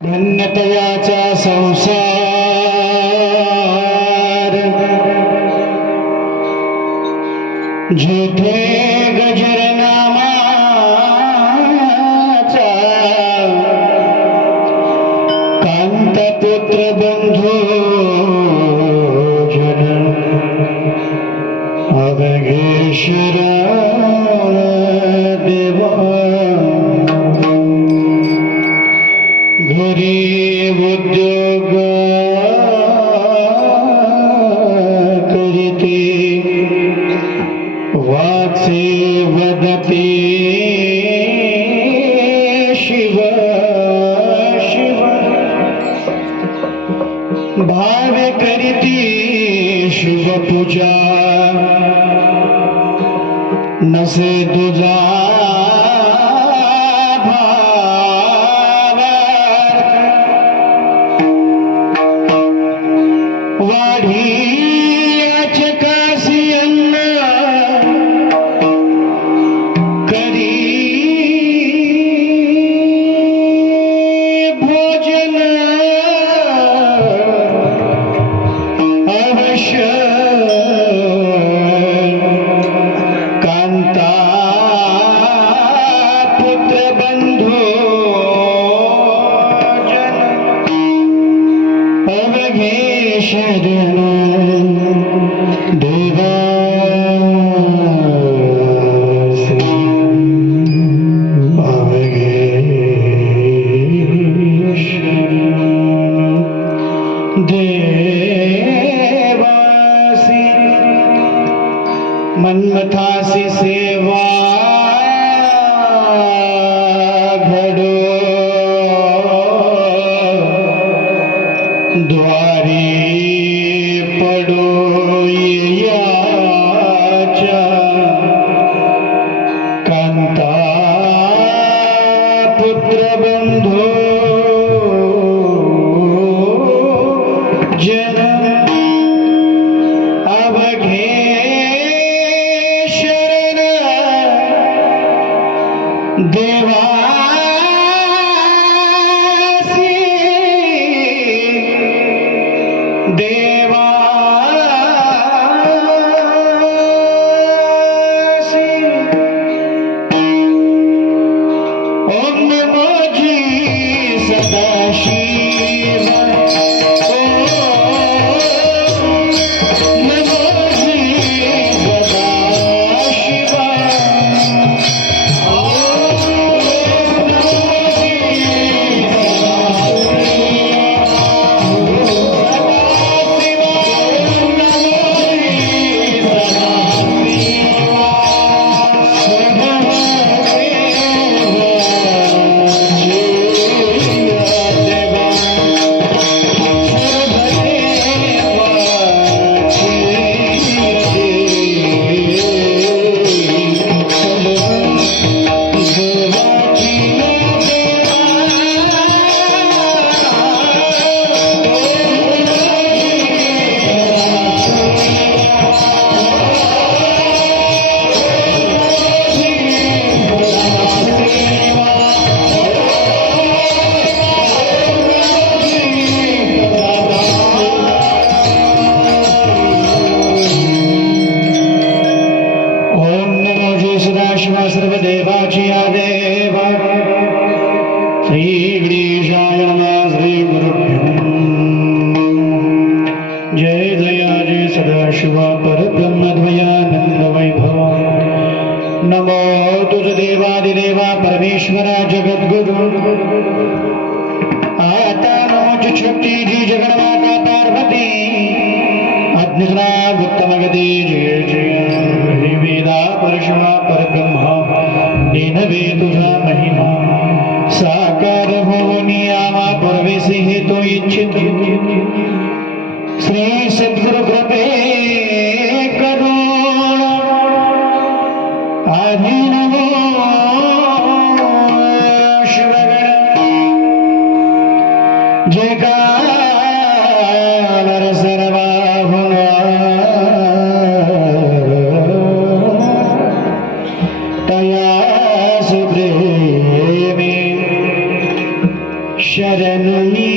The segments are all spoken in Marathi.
धन्यतयाचा संसार जेथे गजर नामाचा कांत पुत्र बंधू जन अवघेश्वर देवा घरी उद्योग करीते वाचे वदते शिव शिव भाव करीती शिवपूजा नसे तुझा मन्मथासी सेवा घडो द्वारी पडो याच्या कांता पुत्र बंधू जन अवघे देवासी देवासी ओम नमो जी सदाशिव सर्वदेवाची देव श्री गणेशाय नमः श्री गुरुभ्यो जय जया जय सदाशिव परब्रह्मद्वयानंद वैभव नमो तुझ देवादिदेवा परमेश्वरा जगद्गुरु आता नमोच शक्ती जी जगन्माता पार्वती अग्निस्ना उत्तमगती जय जय वेदा परशुरा परब्रह्मा नेनवे तुझा महिमा साकार होऊन आवा पूर्वेसे हेतु इच्छित श्री सद्गुरु कृपे करुण आधी नमो शिवगण जय काल सर्वा तया सुप्रेमी शरण जन्मी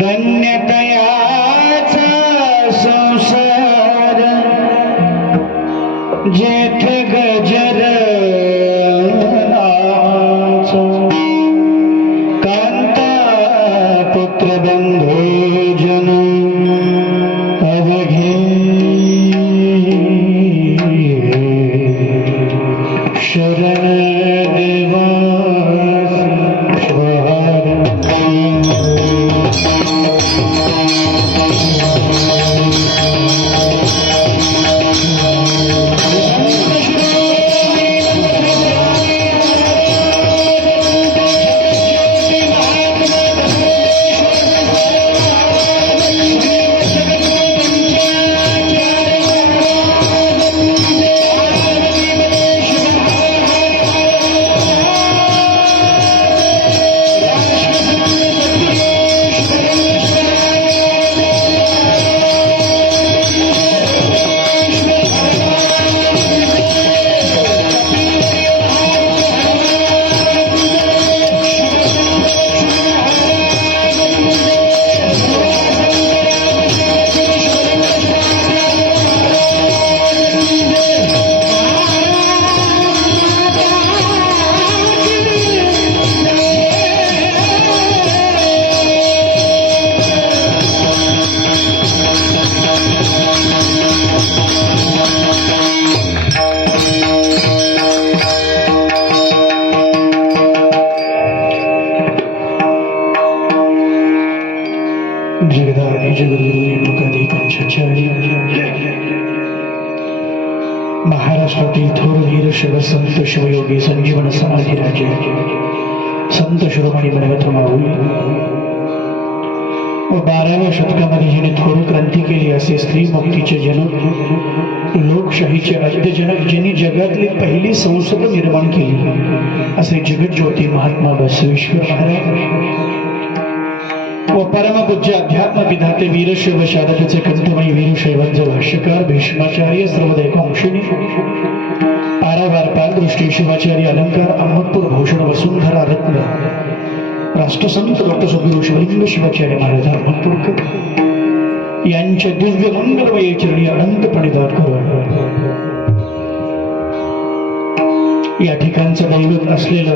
धन्यतयाचा संसार जेथे गजर कांता पुत्र बंधू जन अवघे शरण देवास जगदादी जगद्गुरु तुकादी पंचाचार्य महाराष्ट्रातील थोर वीर शिवसंत शिवयोगी संजीवन समाधी राजे संत शिरोमणी मनमथ माऊली व 12व्या शतकामध्ये जिने थोर क्रांती केली असे स्त्री मुक्तीचे जनक लोकशाहीचे आद्यजनक ज्यांनी जगातली पहिली संसद निर्माण केली असे जगज्योती महात्मा बसवेश्वर महाराज व परमपूज्य अध्यात्म विधाते वीरशैव शारदेचे कंठमणी वीरशैवांचे भाष्यकार भीष्माचार्य सर्वदैकांशिनी पारावार पारदृष्टी शिवाचार्य अलंकार अहमदपूर भूषण वसुंधरा रत्न राष्ट्रसंत डॉक्टर सद्गुरू शिवलिंग शिवाचार्य महाराज अहमदपूरकर यांच्या दिव्य मंगलमय चरणी अनंत प्रणिपात करू. या ठिकाणचं दैवत असलेलं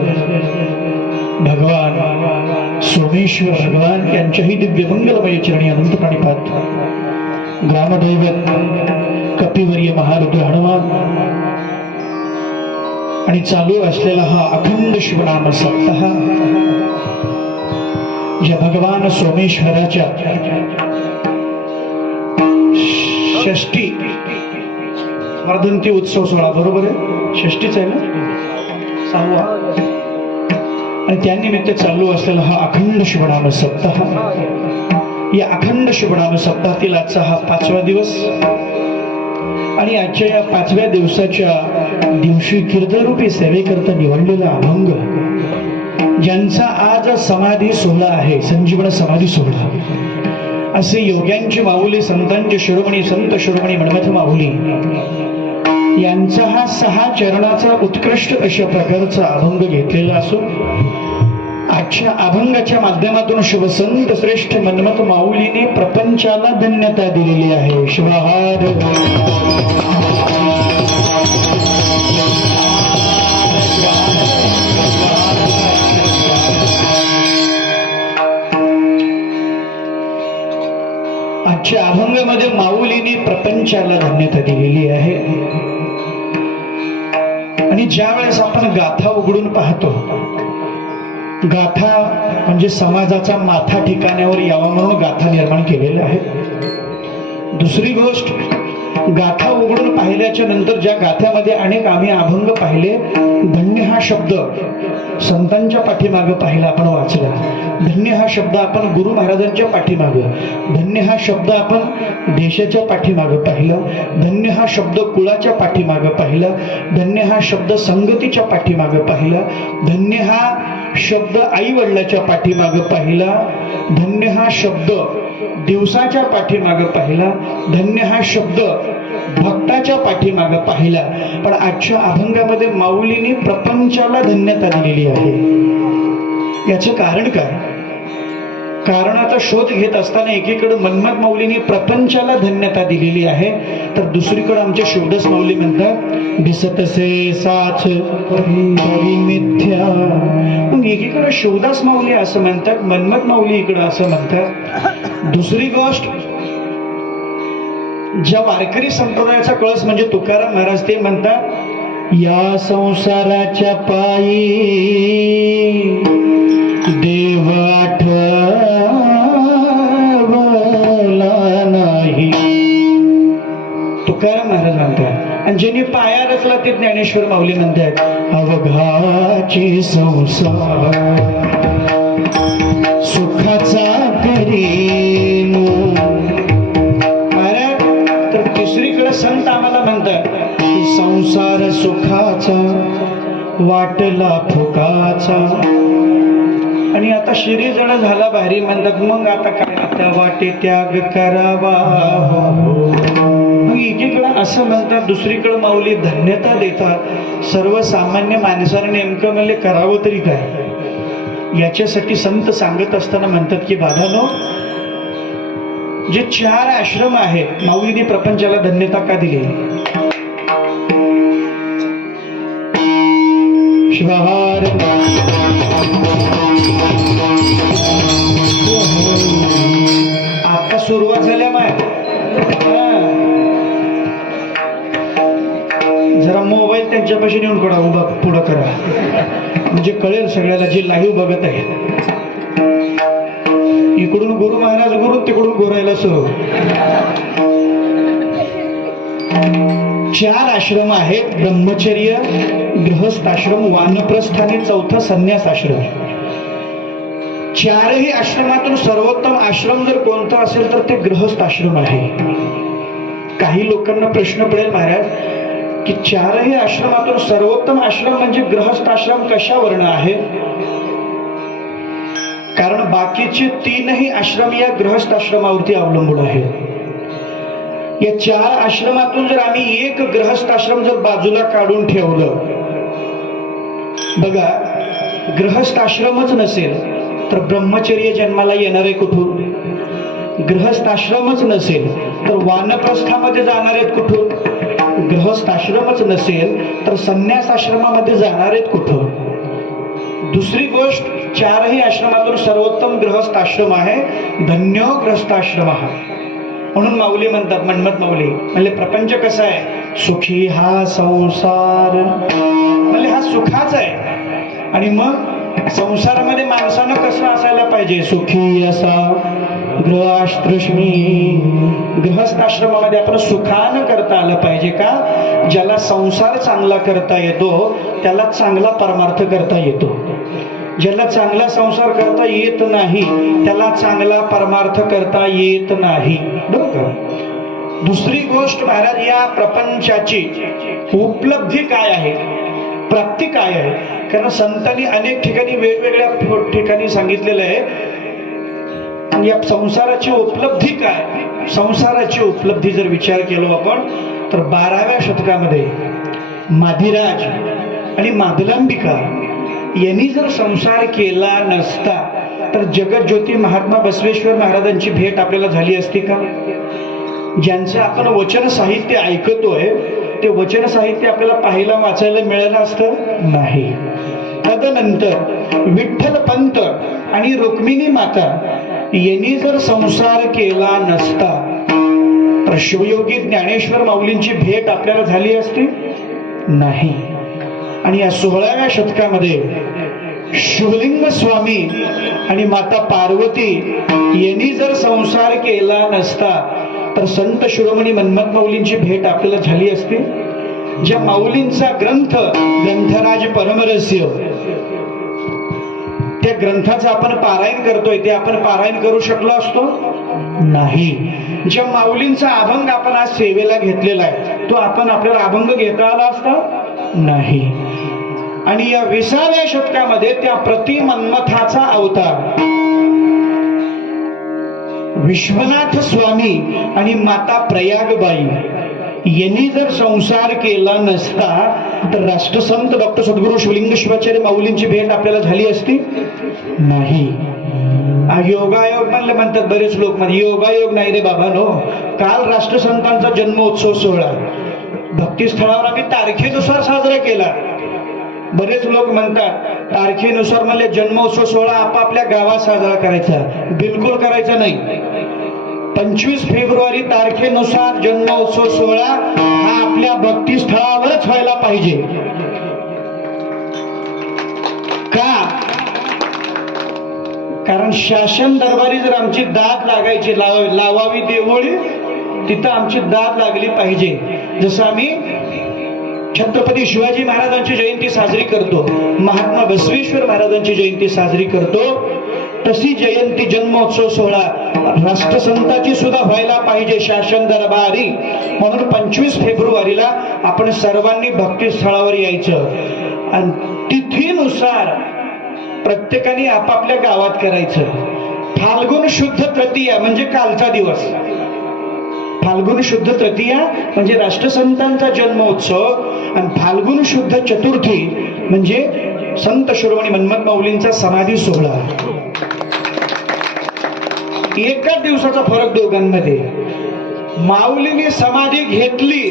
भगवान सोमेश्वर भगवान यांच्याही दिव्य मंगलमय चरणी अनंत प्रणिपात. ग्रामदैवत कपिवर्य महारुद्र हनुमान आणि चालू असलेला हा अखंड शिवनाम सप्ताह ज्या भगवान सोमेश्वराच्या षष्टी वर्धंती उत्सव सोहळा बरोबर आहे, षष्टीच आहे ना, 6वा आणि त्यानिमित्त चालू असलेला हा अखंड शिवनाम सप्ताह. या अखंड शिवनाम सप्ताहातील आजचा हा 5वा दिवस आणि आजच्या या 5व्या दिवसाच्या दिवशी कीर्तनरूपी सेवेकरता निवडलेला अभंग ज्यांचा आज समाधी सोहळा आहे, संजीवन समाधी सोहळा, असे योग्यांची माऊली संतांचे शिरोमणी संत शिरोमणी मनमथ माऊली यांचा हा 6 चरणाचा उत्कृष्ट अशा प्रकारचा अभंग घेतलेला असून आजच्या अभंगाच्या माध्यमातून शिवसंत श्रेष्ठ मनमथ माऊलीने प्रपंचाला धन्यता दिलेली आहे. शिवाहार आजच्या अभंगामध्ये माऊलीने प्रपंचाला धन्यता दिलेली आहे. आणि ज्या वेळेस आपण गाथा उघडून पाहतो, गाथा म्हणजे समाजाचा माथा ठिकाण्यावर यावा म्हणून गाथा निर्माण केलेल्या आहे. दुसरी गोष्ट, गाथा उघडून पाहिल्याच्या नंतर ज्या गाथ्यामध्ये अनेक आम्ही अभंग पाहिले, धन्य हा शब्द संतांच्या पाठीमागे पाहिला, आपण वाचला. धन्य हा शब्द आपण गुरु महाराजांच्या पाठीमागे, धन्य हा शब्द आपण देशाच्या पाठीमागे पाहिला, धन्य हा शब्द कुळाच्या पाठीमागे पाहिला, धन्य हा शब्द संगतीच्या पाठीमागे पाहिला, धन्य हा शब्द आई वडिलाच्या पाठीमागे पाहिला, धन्य हा शब्द दिवसाच्या पाठीमागे पाहिला, धन्य हा शब्द भक्ताच्या पाठीमागे पाहिला. पण आजच्या अभंगामध्ये माऊलीने प्रपंचाला धन्यता दिलेली आहे. याचं कारण काय? कारणाचा शोध घेत असताना एकीकडे मन्मथ माऊलीने प्रपंचाला धन्यता दिलेली आहे, तर दुसरीकडे आमच्या शिवदास माऊली म्हणतात दिसतसे साच तरी मिथ्या. मग एकीकडे शिवदास माऊली असं म्हणतात, मन्मथ माऊली इकडे असं म्हणतात. दुसरी गोष्ट, ज्या वारकरी संप्रदायाचा कळस म्हणजे तुकाराम महाराज ते म्हणतात या संसाराच्या पायी देव आठवला नाही. तुकाराम महाराज म्हणतात. आणि ज्यांनी पाया रचला ते ज्ञानेश्वर माऊली म्हणतात अवघाची संसार सुखाचा करीनो. महाराज तर तिसरीकडे संत आम्हाला म्हणतात की संसार सुखाचा वाटला फुकाचा. आणि आता शिरी जण झाला भारी म्हणतात, मग आता काय, आता वाटे त्याग करावा. मग एकीकडे असं म्हणतात, दुसरीकडे माऊली धन्यता देतात. सर्वसामान्य माणसाने नेमकं म्हणले करावं तरी काय? याच्यासाठी संत सांगत असताना म्हणतात की बाबांनो, जे 4 आश्रम आहेत माऊलीने प्रपंचाला धन्यता का दिली? शिवाहार आता सुरुवात झाल्या माय. जरा मोबाईल त्यांच्यापाशी नेऊन कोणा उभा पुढं करा, म्हणजे कळेल सगळ्याला जे लाईव्ह बघत आहे. इकडून गुरु महाराज गुरु, तिकडून गोरायला सुरू. 4 आश्रम आहेत, ब्रह्मचर्य, गृहस्थाश्रम, वानप्रस्थ आणि 4था संन्यास आश्रम. 4ही आश्रमातून सर्वोत्तम आश्रम जर कोणता असेल तर ते गृहस्थ आश्रम आहे. काही लोकांना प्रश्न पडेल महाराज की 4ही आश्रमातून सर्वोत्तम आश्रम म्हणजे गृहस्थ आश्रम कशावरनं आहे? कारण बाकीचे 3ही आश्रम या गृहस्थ आश्रमावरती अवलंबून आहेत. या 4 आश्रमातून जर आम्ही एक गृहस्थ आश्रम जर बाजूला काढून ठेवलं, बघा गृहस्थ आश्रमच नसेल तर ब्रह्मचर्य जन्माला येणार आहे कुठून? गृहस्थ आश्रमच नसेल तर वानप्रस्थामध्ये जाणार आहेत कुठून? गृहस्थ आश्रमच नसेल तर संन्यास आश्रमामध्ये जाणार आहेत कुठून? दुसरी गोष्ट, 4ही आश्रमातून सर्वोत्तम गृहस्थ आश्रम आहे धन्यो गृहस्थाश्रम. म्हणून माऊली म्हणतात, मन्मथ माऊली म्हणजे प्रपंच कसा आहे? सुखी हा संसार, म्हणजे हा सुखाचा आहे. आणि मग संसारामध्ये माणसानं कसं असायला पाहिजे? सुखी असा गृहाश्रमी. गृहस्थाश्रमामध्ये आपण सुखानं करता आलं पाहिजे का? ज्याला संसार चांगला करता येतो त्याला चांगला परमार्थ करता येतो. ज्याला चांगला संसार करता येत नाही त्याला चांगला परमार्थ करता येत नाही. बरोबर. दुसरी गोष्ट महाराज, या प्रपंचाची उपलब्धी काय आहे, प्राप्ती काय आहे? कारण संतांनी अनेक ठिकाणी वेगवेगळ्या ठिकाणी सांगितलेलं आहे या संसाराची उपलब्धी काय. संसाराची उपलब्धी जर विचार केलो आपण तर 12व्या शतकामध्ये माधिराज आणि मादलांबिका यांनी जर संसार केला नसता तर जगज्योती महात्मा बसवेश्वर महाराजांची भेट आपल्याला झाली असती का? ज्यांचं आपण वचन साहित्य ऐकतोय ते वचन साहित्य आपल्याला पाहायला वाचायला मिळालं असतं नाही. तदनंतर विठ्ठल पंत आणि रुक्मिणी माता यांनी जर संसार केला नसता तर शिवयोगी ज्ञानेश्वर माऊलींची भेट आपल्याला झाली असती नाही. आणि या 16व्या शतकामध्ये शिवलिंग स्वामी आणि माता पार्वती यांनी जर संसार केला नसता तर संत शिरोमणी मन्मथ माऊलींची भेट आपल्याला झाली असती. ज्या माऊलींचा ग्रंथ ग्रंथराज परमरहस्य, त्या ग्रंथाचं आपण पारायण करतोय ते आपण पारायण करू शकलो असतो नाही. ज्या माऊलींचा अभंग आपण आज सेवेला घेतलेला आहे तो आपण आपल्याला अभंग घेता आला असता नाही. आणि या 20व्या शतकामध्ये त्या प्रतिमन्मथाचा अवतार विश्वनाथ स्वामी आणि माता प्रयागबाई यांनी जर संसार केला नसता तर राष्ट्रसंत डॉक्टर सद्गुरू शिवलिंग शिवाचार्य माऊलींची भेट आपल्याला झाली असती नाही. योगायोग म्हणतात बरेच लोक म्हणजे योगायोग नाही रे बाबा नो. काल राष्ट्रसंतांचा जन्मोत्सव सोहळा भक्तिस्थळावर आम्ही तारखेनुसार साजरा केला. बरेच लोक म्हणतात तारखेनुसार म्हणजे जन्मोत्सव सोहळा आपापल्या गावात साजरा करायचा. बिलकुल करायचा नाही. 25 फेब्रुवारी तारखेनुसार जन्मोत्सव सोहळा हा आपल्या भक्तिस्थळावरच व्हायला पाहिजे. का? कारण शासन दरबारी जर आमची दाद लागायची लावावी देवळी तिथं आमची दाद लागली पाहिजे. जसं आम्ही छत्रपती शिवाजी महाराजांची जयंती साजरी करतो, महात्मा बसवेश्वर महाराजांची जयंती साजरी करतो, तशी जयंती जन्मोत्सव सोहळा राष्ट्रसंताची सुद्धा व्हायला पाहिजे शासन दरबारी. म्हणून 25 फेब्रुवारीला आपण सर्वांनी भक्तिस्थळावर यायचं आणि तिथीनुसार प्रत्येकाने आपापल्या गावात करायचं. फाल्गुन शुद्ध तृतीया म्हणजे कालचा दिवस. फाल्गुन शुद्ध तृतीया म्हणजे राष्ट्रसंतांचा जन्मोत्सव आणि फाल्गुन शुद्ध चतुर्थी म्हणजे संत शिरोमणी मन्मथ माऊलींचा समाधी सोहळा. एकाच दिवसाचा फरक दोघांमध्ये. माऊलींनी समाधी घेतली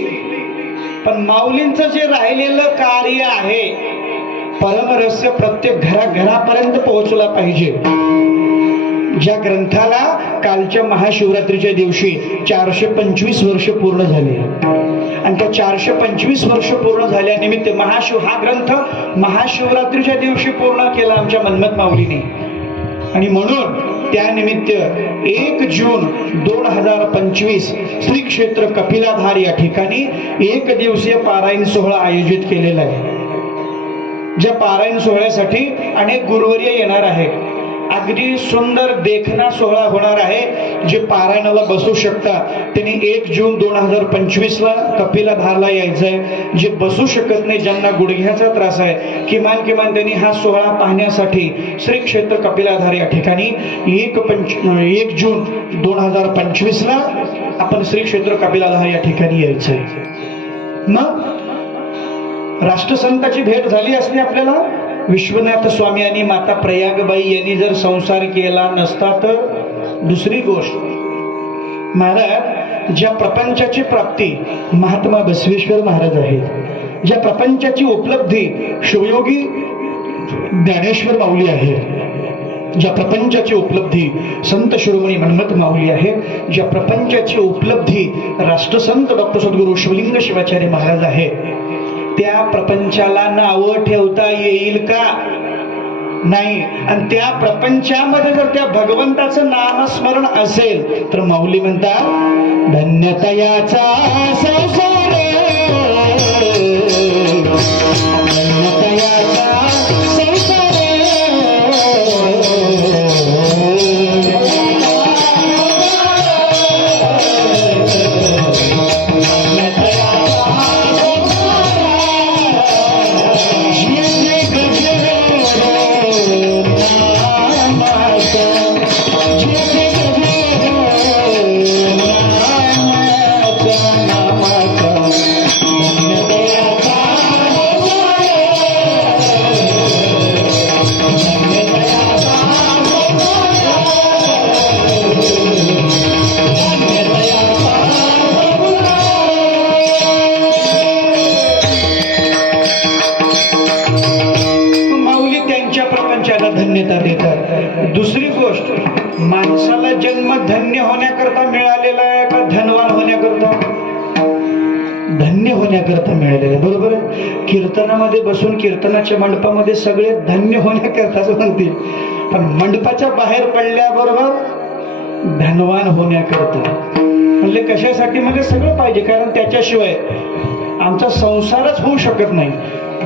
पण माऊलींचं जे राहिलेलं कार्य आहे परमरहस्य प्रत्येक घरापर्यंत पोहोचला पाहिजे. ज्या ग्रंथाला कालच्या महाशिवरात्रीच्या दिवशी 425 वर्ष पूर्ण झाले आणि त्या 425 वर्ष पूर्ण झाल्यानिमित्त हा ग्रंथ महाशिवरात्रीच्या दिवशी पूर्ण केला आमच्या मन्मथ माऊलीने. आणि म्हणून त्यानिमित्त 1 जून 2025 श्री क्षेत्र कपिलाधार या ठिकाणी 1 दिवसीय पारायण सोहळा आयोजित केलेला आहे. ज्या पारायण सोहळ्यासाठी अनेक गुरुवर्य येणार आहेत. अगदी सुंदर देखना सोहळा होणार आहे. जे पारायणाला बसू शकतात त्यांनी 1 जून 2025 ला कपिलाधारला यायचंय. जे बसू शकत नाही, ज्यांना गुडघ्याचा त्रास आहे, किमान त्यांनी हा सोहळा पाहण्यासाठी श्री क्षेत्र कपिलाधार या ठिकाणी 1 जून 2025 ला आपण श्री क्षेत्र कपिलाधार या ठिकाणी यायचंय. मग राष्ट्रसंताची भेट झाली असती आपल्याला. विश्वनाथ स्वामी आणि माता प्रयागबाई यांनी जर संसार केला नसता तर. दुसरी गोष्ट, महाराज ज्या प्रपंचाची प्राप्ती महात्मा बसवेश्वर महाराज आहेत, ज्या प्रपंचाची उपलब्धी शिवयोगी ज्ञानेश्वर माऊली आहे, ज्या प्रपंचाची उपलब्धी संत शिरोमणी मन्मथ माऊली आहे, ज्या प्रपंचाची उपलब्धी राष्ट्रसंत डॉक्टर सद्गुरू शिवलिंग शिवाचार्य महाराज आहे, त्या प्रपंचाला नावं ठेवता येईल का? नाही. आणि त्या प्रपंचामध्ये जर त्या भगवंताचं नामस्मरण असेल तर माऊली म्हणतात धन्यतयाचा संसार, धन्यतयाचा संसार. धन्यता देतात. दुसरी गोष्ट, माणसाला जन्म धन्य होण्याकरता मिळालेला आहे का धनवान होण्याकरता? धन्य होण्याकरता मिळालेलं. बरोबर आहे. कीर्तनामध्ये बसून कीर्तनाच्या मंडपामध्ये सगळे धन्य होण्याकरताच म्हणतील, पण मंडपाच्या बाहेर पडल्याबरोबर धनवान होण्याकरता. म्हणजे कशासाठी? म्हणजे सगळं पाहिजे, कारण त्याच्याशिवाय आमचा संसारच होऊ शकत नाही.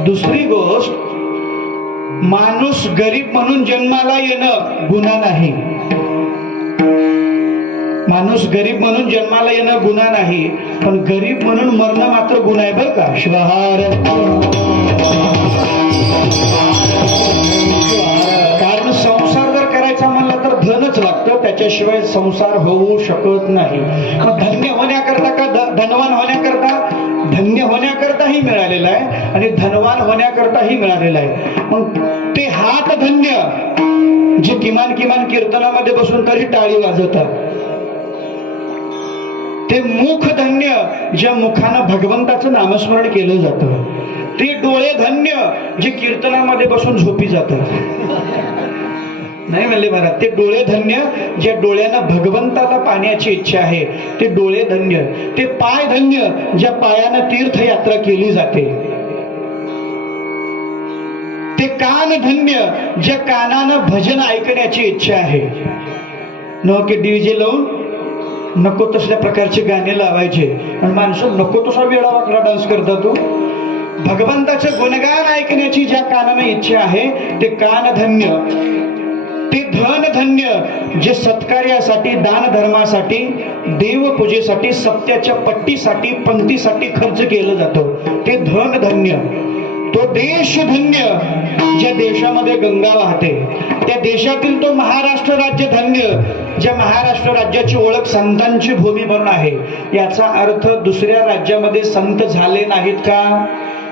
दुसरी गोष्ट, माणूस गरीब म्हणून जन्माला येणं गुन्हा नाही. माणूस गरीब म्हणून जन्माला येणं गुन्हा नाही, पण गरीब म्हणून मरणं मात्र गुन्हा आहे बरं का. शिवाहार. कारण संसार जर करायचा म्हणला तर धनच लागतं, त्याच्याशिवाय केल्याशिवाय संसार होऊ शकत नाही. मग धन्य होण्याकरता का धनवान होण्याकरता, धन्य होण्याकरताही मिळालेला आहे आणि धनवान होण्याकरताही मिळालेला आहे. मग ते हात धन्य जे किमान कीर्तनामध्ये बसून तरी टाळी वाजवतात, ते मुख धन्य ज्या मुखानं भगवंताचं नामस्मरण केलं जातं, ते डोळे धन्य जे कीर्तनामध्ये बसून झोपी जातात. नाही म्हणले महाराज, ते डोळे धन्य ज्या डोळ्यानं भगवंताला पाहण्याची इच्छा आहे, ते डोळे धन्य. ते पाय धन्य ज्या पायानं तीर्थयात्रा केली जाते. ते कान धन्य ज्या कानानं भजन ऐकण्याची इच्छा आहे. न की डीजे लावून नको तसल्या प्रकारचे गाणे लावायचे आणि माणसं नको तसा वेळा वाकडा डान्स करतात. तो भगवंताचं गुणगान ऐकण्याची ज्या कानानं इच्छा आहे, ते कान धन्य. ते धन धन्य जे सत्कार्यासाठी, दान धर्मासाठी, देवपूजेसाठी, सत्याच्या पट्टीसाठी, पंक्तीसाठी खर्च केलं जातं, ते धन धन्य. तो देश धन्य ज्या देशामध्ये गंगा वाहते, त्या देशातील तो महाराष्ट्र राज्य धन्य ज्या महाराष्ट्र राज्याची ओळख संतांची भूमी म्हणून आहे. याचा अर्थ दुसऱ्या राज्यामध्ये संत झाले नाहीत का?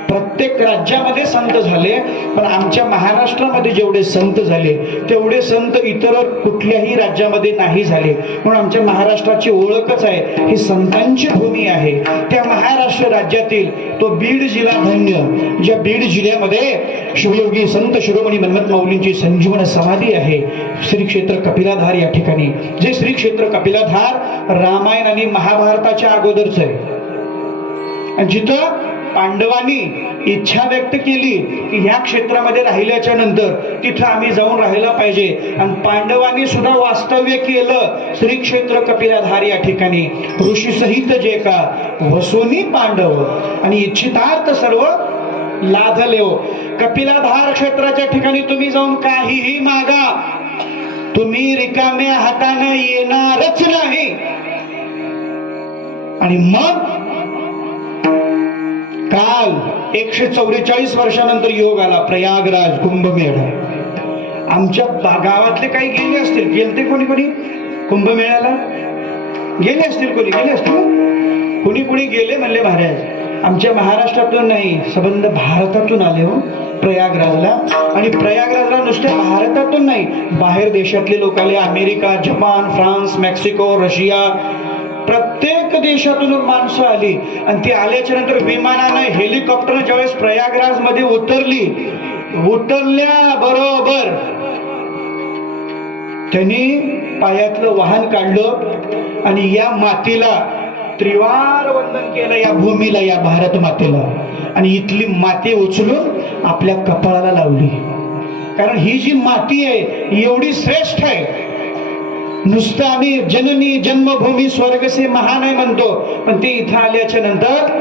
प्रत्येक राज्यामध्ये संत झाले, पण आमच्या महाराष्ट्रामध्ये जेवढे संत झाले तेवढे संत इतर कुठल्याही राज्यामध्ये नाही झाले. म्हणून आमच्या महाराष्ट्राची ओळखच आहे, ही संतांची भूमी आहे. त्या महाराष्ट्र राज्यातील तो बीड जिल्हा धन्य, ज्या बीड जिल्ह्यामध्ये शिवयोगी संत शिरोमणी मन्मथ माऊलींची संजीवन समाधी आहे. श्री क्षेत्र कपिलाधार या ठिकाणी, जे श्री क्षेत्र कपिलाधार रामायण आणि महाभारताच्या अगोदरच आहे. आणि जिथं पांडवांनी इच्छा व्यक्त केली की ह्या क्षेत्रामध्ये राहिल्याच्या नंतर तिथं आम्ही जाऊन राहायला पाहिजे, आणि पांडवांनी सुद्धा वास्तव्य केलं श्री क्षेत्र कपिलाधार या ठिकाणी. ऋषी सहित जे का वसुनी पांडव आणि इच्छितार्थ सर्व लाधले. कपिलाधार क्षेत्राच्या ठिकाणी तुम्ही जाऊन काहीही मागा, तुम्ही रिकाम्या हाताने येणारच नाही. आणि मग काल 144 वर्षानंतर योग आला, प्रयागराज कुंभमेळा. आमच्या गावातले काही गेले असतील, गेलते कोणी कुंभमेळ्याला गेले असतील, कोणी गेले म्हणले महाराज आमच्या महाराष्ट्रातून नाही, संबंध भारतातून आले हो प्रयागराजला. आणि प्रयागराजला नुसत्या भारतातून नाही, बाहेर देशातले लोक आले. America, Japan, France, Mexico, Russia, प्रत्येक देशातून माणसं आली. आणि ती आल्याच्या नंतर विमानानं, हेलिकॉप्टरनं ज्यावेळेस प्रयागराज मध्ये उतरल्या बरोबर त्यांनी पायातलं वाहन काढलं आणि या मातीला त्रिवार वंदन केलं, या भूमीला, या भारत मातेला. आणि इथली माती उचलून आपल्या कपाळाला लावली. कारण ही जी माती आहे एवढी श्रेष्ठ आहे. नुसतं आम्ही जननी जन्मभूमी स्वर्ग से महान आहे म्हणतो, पण ते इथं आल्याच्या नंतर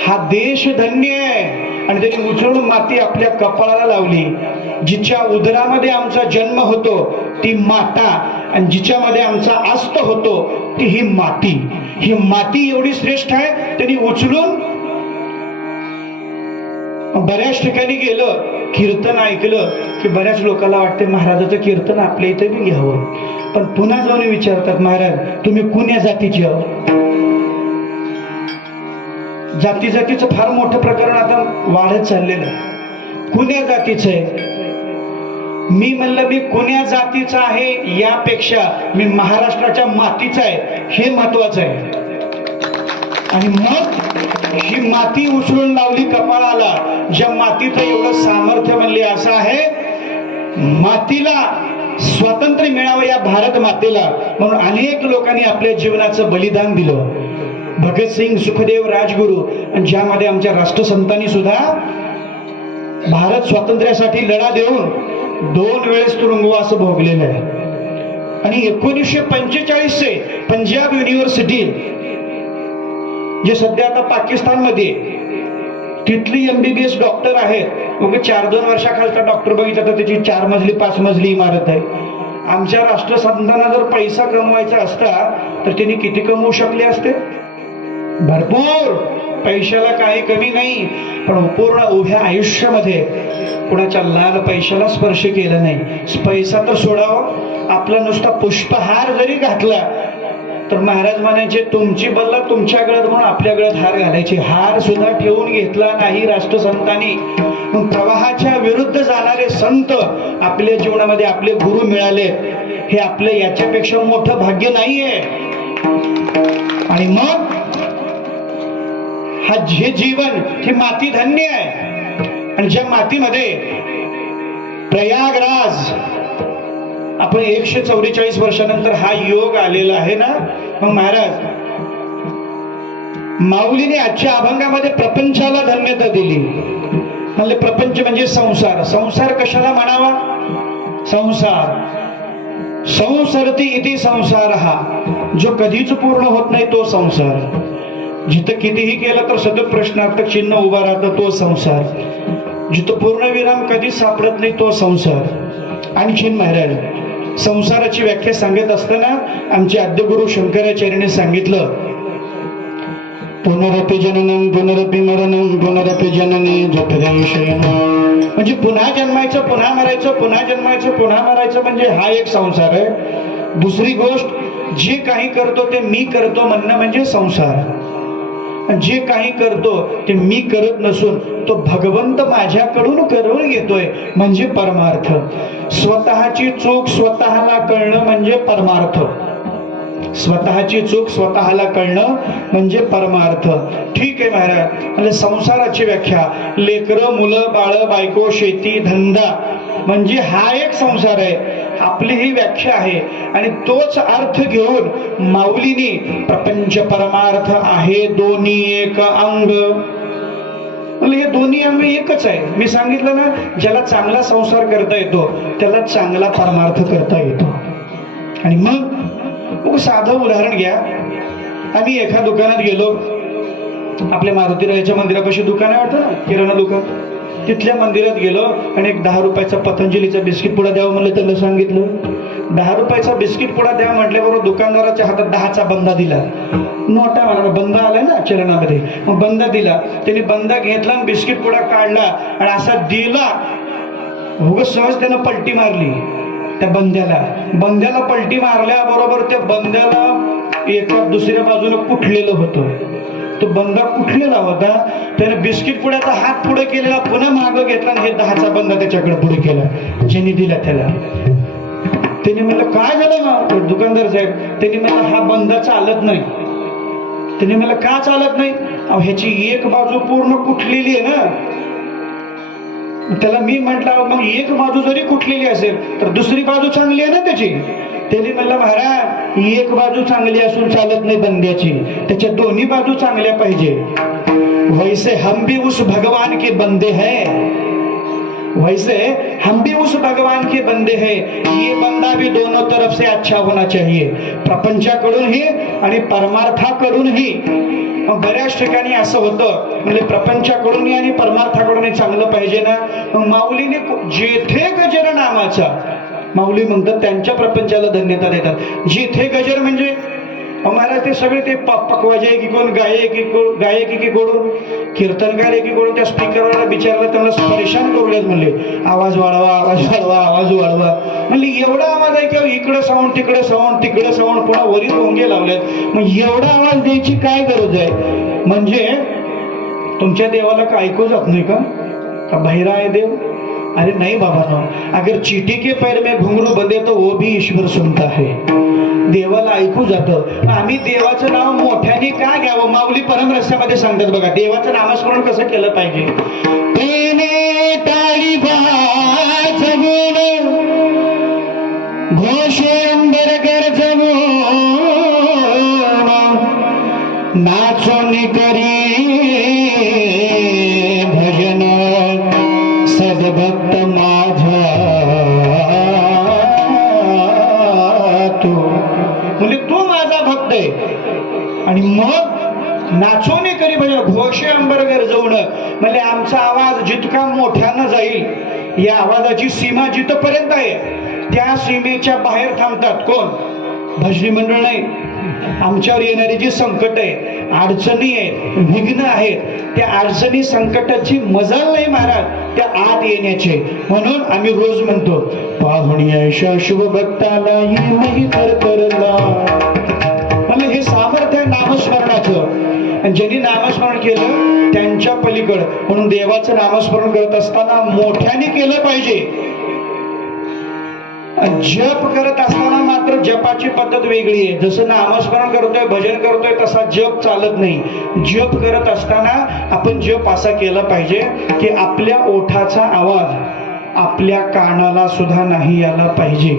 हा देश धन्य आहे. आणि त्यांनी उचलून माती आपल्या कपाळाला लावली. जिच्या उदरामध्ये आमचा जन्म होतो ती माता, आणि जिच्यामध्ये आमचा अस्त होतो ती ही माती. ही माती एवढी श्रेष्ठ आहे. त्यांनी उचलून बऱ्याच ठिकाणी गेलं, कीर्तन ऐकलं की बऱ्याच लोकांना वाटते महाराजाचं कीर्तन आपल्या इथे बी घ्यावं. पण पुन्हा जाऊन विचारतात, महाराज तुम्ही कुण्या जातीचे आहोत? जातीचं फार मोठं प्रकरण आता वाढत चाललेलं आहे. कुण्या जातीचं आहे? मी म्हणलं मी कुण्या जातीचा आहे यापेक्षा मी महाराष्ट्राच्या मातीचा आहे हे महत्वाचं आहे. आणि मग ही माती उचलून लावली कपाळाला. ज्या मातीचं एवढं सामर्थ्य म्हणले असं आहे, मातीला स्वातंत्र्य मिळावं या भारत मातेला, म्हणून अनेक लोकांनी आपल्या जीवनाचं बलिदान दिलं. भगतसिंग, सुखदेव, राजगुरू, आणि ज्यामध्ये आमच्या राष्ट्रसंतांनी सुद्धा भारत स्वातंत्र्यासाठी लढा देऊन 2 वेळेस तुरुंगवास भोगलेला आहे. आणि 1945 चे पंजाब युनिव्हर्सिटी जे सध्या आता पाकिस्तानमध्ये, तिथली MBBS डॉक्टर आहेत. मग 4-2 वर्षाखालचा डॉक्टर बघितला तर त्याची 4 मजली 5 मजली इमारत आहे. आमच्या राष्ट्रसंतांना जर पैसा कमवायचा असता तर त्यांनी किती कमवू शकले असते? भरपूर. पैशाला काही कमी नाही. पण पूर्ण उभ्या आयुष्यामध्ये कुणाच्या लाल पैशाला स्पर्श केला नाही. पैसा तर सोडावा, आपला नुसता पुष्पहार जरी घातला तर महाराज म्हणायचे तुमची बल्ला तुमच्या गळ्यात म्हणून आपल्या गळ्यात हार घालायचे. हार सुद्धा ठेवून घेतला नाही राष्ट्रसंतांनी. प्रवाहाच्या विरुद्ध जाणारे संत आपल्या जीवनामध्ये आपले गुरु मिळाले, हे आपलं याच्यापेक्षा मोठं भाग्य नाहीये. आणि मग हे जीवन ही माती धन्य आहे. आणि ज्या मातीमध्ये प्रयागराज आपण 144 वर्षानंतर हा योग आलेला आहे ना, मग महाराज माऊलीने आजच्या अभंगामध्ये प्रपंचाला धन्यता दिली. म्हणजे प्रपंच म्हणजे संसार. संसार कशाला म्हणावा? संसार संसरती इति संसार, हा जो कधीच पूर्ण होत नाही तो संसार. जिथं कितीही केलं तर सतत प्रश्नार्थक चिन्ह उभा राहतं तो संसार. जिथं पूर्णविराम कधीच सापडत नाही तो संसार. आणखीन महाराज संसाराची व्याख्या सांगत असताना आमचे आद्यगुरु शंकराचार्याने सांगितलं, पुनरपि जननं पुनरपि मरणं पुनरपि जननी जठरेशयनं. म्हणजे पुन्हा जन्मायचं, पुन्हा मरायचं, पुन्हा जन्मायचं, पुन्हा मरायचं, म्हणजे हा एक संसार आहे. दुसरी गोष्ट, जे काही करतो ते मी करतो म्हणणं म्हणजे संसार. जे काही करतो ते मी करत नसून तो भगवंत माझ्याकडून करून घेतोय म्हणजे परमार्थ. स्वतःची चूक स्वतःला कळणं म्हणजे परमार्थ. स्वतःची चूक स्वतःला कळणं म्हणजे परमार्थ. ठीक आहे महाराज. म्हणजे संसाराची व्याख्या लेकरं, मुलं, बाळ, बायको, शेती, धंदा म्हणजे हा एक संसार आहे. आपली ही व्याख्या आहे. आणि तोच अर्थ घेऊन माऊलीनी प्रपंच परमार्थ आहे दोन्ही एक अंग. हे दोन्ही अंग एकच आहे. मी सांगितलं ना, ज्याला चांगला संसार करता येतो त्याला चांगला परमार्थ करता येतो. आणि मग साधं उदाहरण घ्या. आम्ही एका दुकानात गेलो, आपल्या मारुतीरायाच्या मंदिरापाशी दुकान आहे वाटतं ना, किराणा दुकान. तिथल्या मंदिरात गेलो आणि एक 10 रुपयाचा पतंजलीचा बिस्किट पुडा द्यावं म्हणलं. त्याला सांगितलं 10 रुपयाचा बिस्किट पुडा द्या म्हटल्याबरोबर दुकानदाराच्या हातात 10चा बंदा दिला. नोटा म्हणा, बंदा आलाय ना चरणामध्ये, मग बंदा दिला. त्याने बंदा घेतला आणि बिस्किट पुडा काढला आणि असा दिला. उगाच सहज त्यानं पलटी मारली त्या बंद्याला. बंद्याला पलटी मारल्याबरोबर त्या बंद्याला एका दुसऱ्या बाजूला कुठलेलं होतं. तो बंदा कुठलेला होता, त्याने बिस्किट पुड्याचा हात पुढे केलेला, पुन्हा मागं घेतला आणि हे 10चा बंदा त्याच्याकडे पुढे केला. ज्यांनी दिला त्याला. त्याने म्हणलं काय झालं मग? दुकानदार साहेब त्यांनी म्हणलं हा बंदा चालत नाही. त्याने म्हणलं का चालत नाही? अहो ह्याची एक बाजू पूर्ण कुठलेली आहे ना. त्याला मी म्हटलं मग एक बाजू जरी कुठलेली असेल तर दुसरी बाजू चांगली आहे ना त्याची. त्याने म्हणलं महाराज एक बाजू चांगली असून चालत नाही बंद्याची, त्याच्या दोन्ही बाजू चांगल्या पाहिजे. वैसे हम भी उस भगवान के बंदे हैं, वैसे हम भी उस भगवान के बंदे हैं. ये बंदा भी दोनों तरफ से अच्छा होना चाहिए, प्रपंचाकडूनही आणि परमार्थाकडूनही. बऱ्याच ठिकाणी असं होतं, म्हणजे प्रपंचाकडूनही आणि परमार्थाकडूनही चांगलं पाहिजे ना. मग माऊलीने जेथे गजर नामाचा, माऊली म्हणतात त्यांच्या प्रपंचाला धन्यता देतात. जेथे गजर म्हणजे महाराज ते सगळे ते पकवाजे एकीकडून गायक एकीकडून कीर्तनकार एकीकडून त्या स्पीकरला बिचारला त्यांना परेशान करूयात म्हणले. आवाज वाढवा, आवाज वाढवा, आवाज वाढवा. म्हणले एवढा आवाज आहे की इकडे साऊंड तिकडे साऊंड तिकडे साऊंड, पुन्हा वरील भोंगे लावलेत. मग एवढा आवाज द्यायची काय गरज आहे? म्हणजे तुमच्या देवाला का ऐकू जात नाही का बहिरा आहे देव? अरे नहीं बाबा नो, अगर चीटी के पैर में घुंगरू बंधे तो वो भी ईश्वर सुनता है. देवाला ऐकू जातं. आम्ही देवाचं नाव मोठ्याने का घ्यावं? माऊली परम रस्त्यामध्ये सांगतात बघा, देवाचं नामस्मरण कसं केलं पाहिजे. तेने टाळी वाजवून घोषे अंबर गरजवून नाचून करी भजन सद्भक्त माझा तू. म्हणजे तू माझा भक्त आहे. आणि मग नाचोने करी भजन घोषे अंबर गरजवून, म्हणजे आमचा आवाज जितका मोठ्यानं जाईल, या आवाजाची सीमा जिथपर्यंत आहे त्या सीमेच्या बाहेर थांबतात कोण? भजनी मंडळ नाही, आमच्यावर येणारी जी संकट आहे, अडचणी आहेत, विघ्न आहेत, त्या अडचणी संकटाची मजाल नाही महाराज त्या आत येण्याचे. म्हणून आम्ही रोज म्हणतो पाहुणी ऐशा शुभ भक्ताला नाही तर करला. मला हे सामर्थ्य नामस्मरणाचं, आणि ज्यांनी नामस्मरण केलं त्यांच्या पलीकडं. म्हणून देवाचं नामस्मरण करत असताना मोठ्याने केलं पाहिजे. जप करत असताना मात्र जपाची पद्धत वेगळी आहे. जसं नामस्मरण करतोय, भजन करतोय, तसा जप चालत नाही. जप करत असताना आपण जप असा केला पाहिजे की आपल्या ओठाचा आवाज आपल्या कानाला सुद्धा नाही यायला पाहिजे.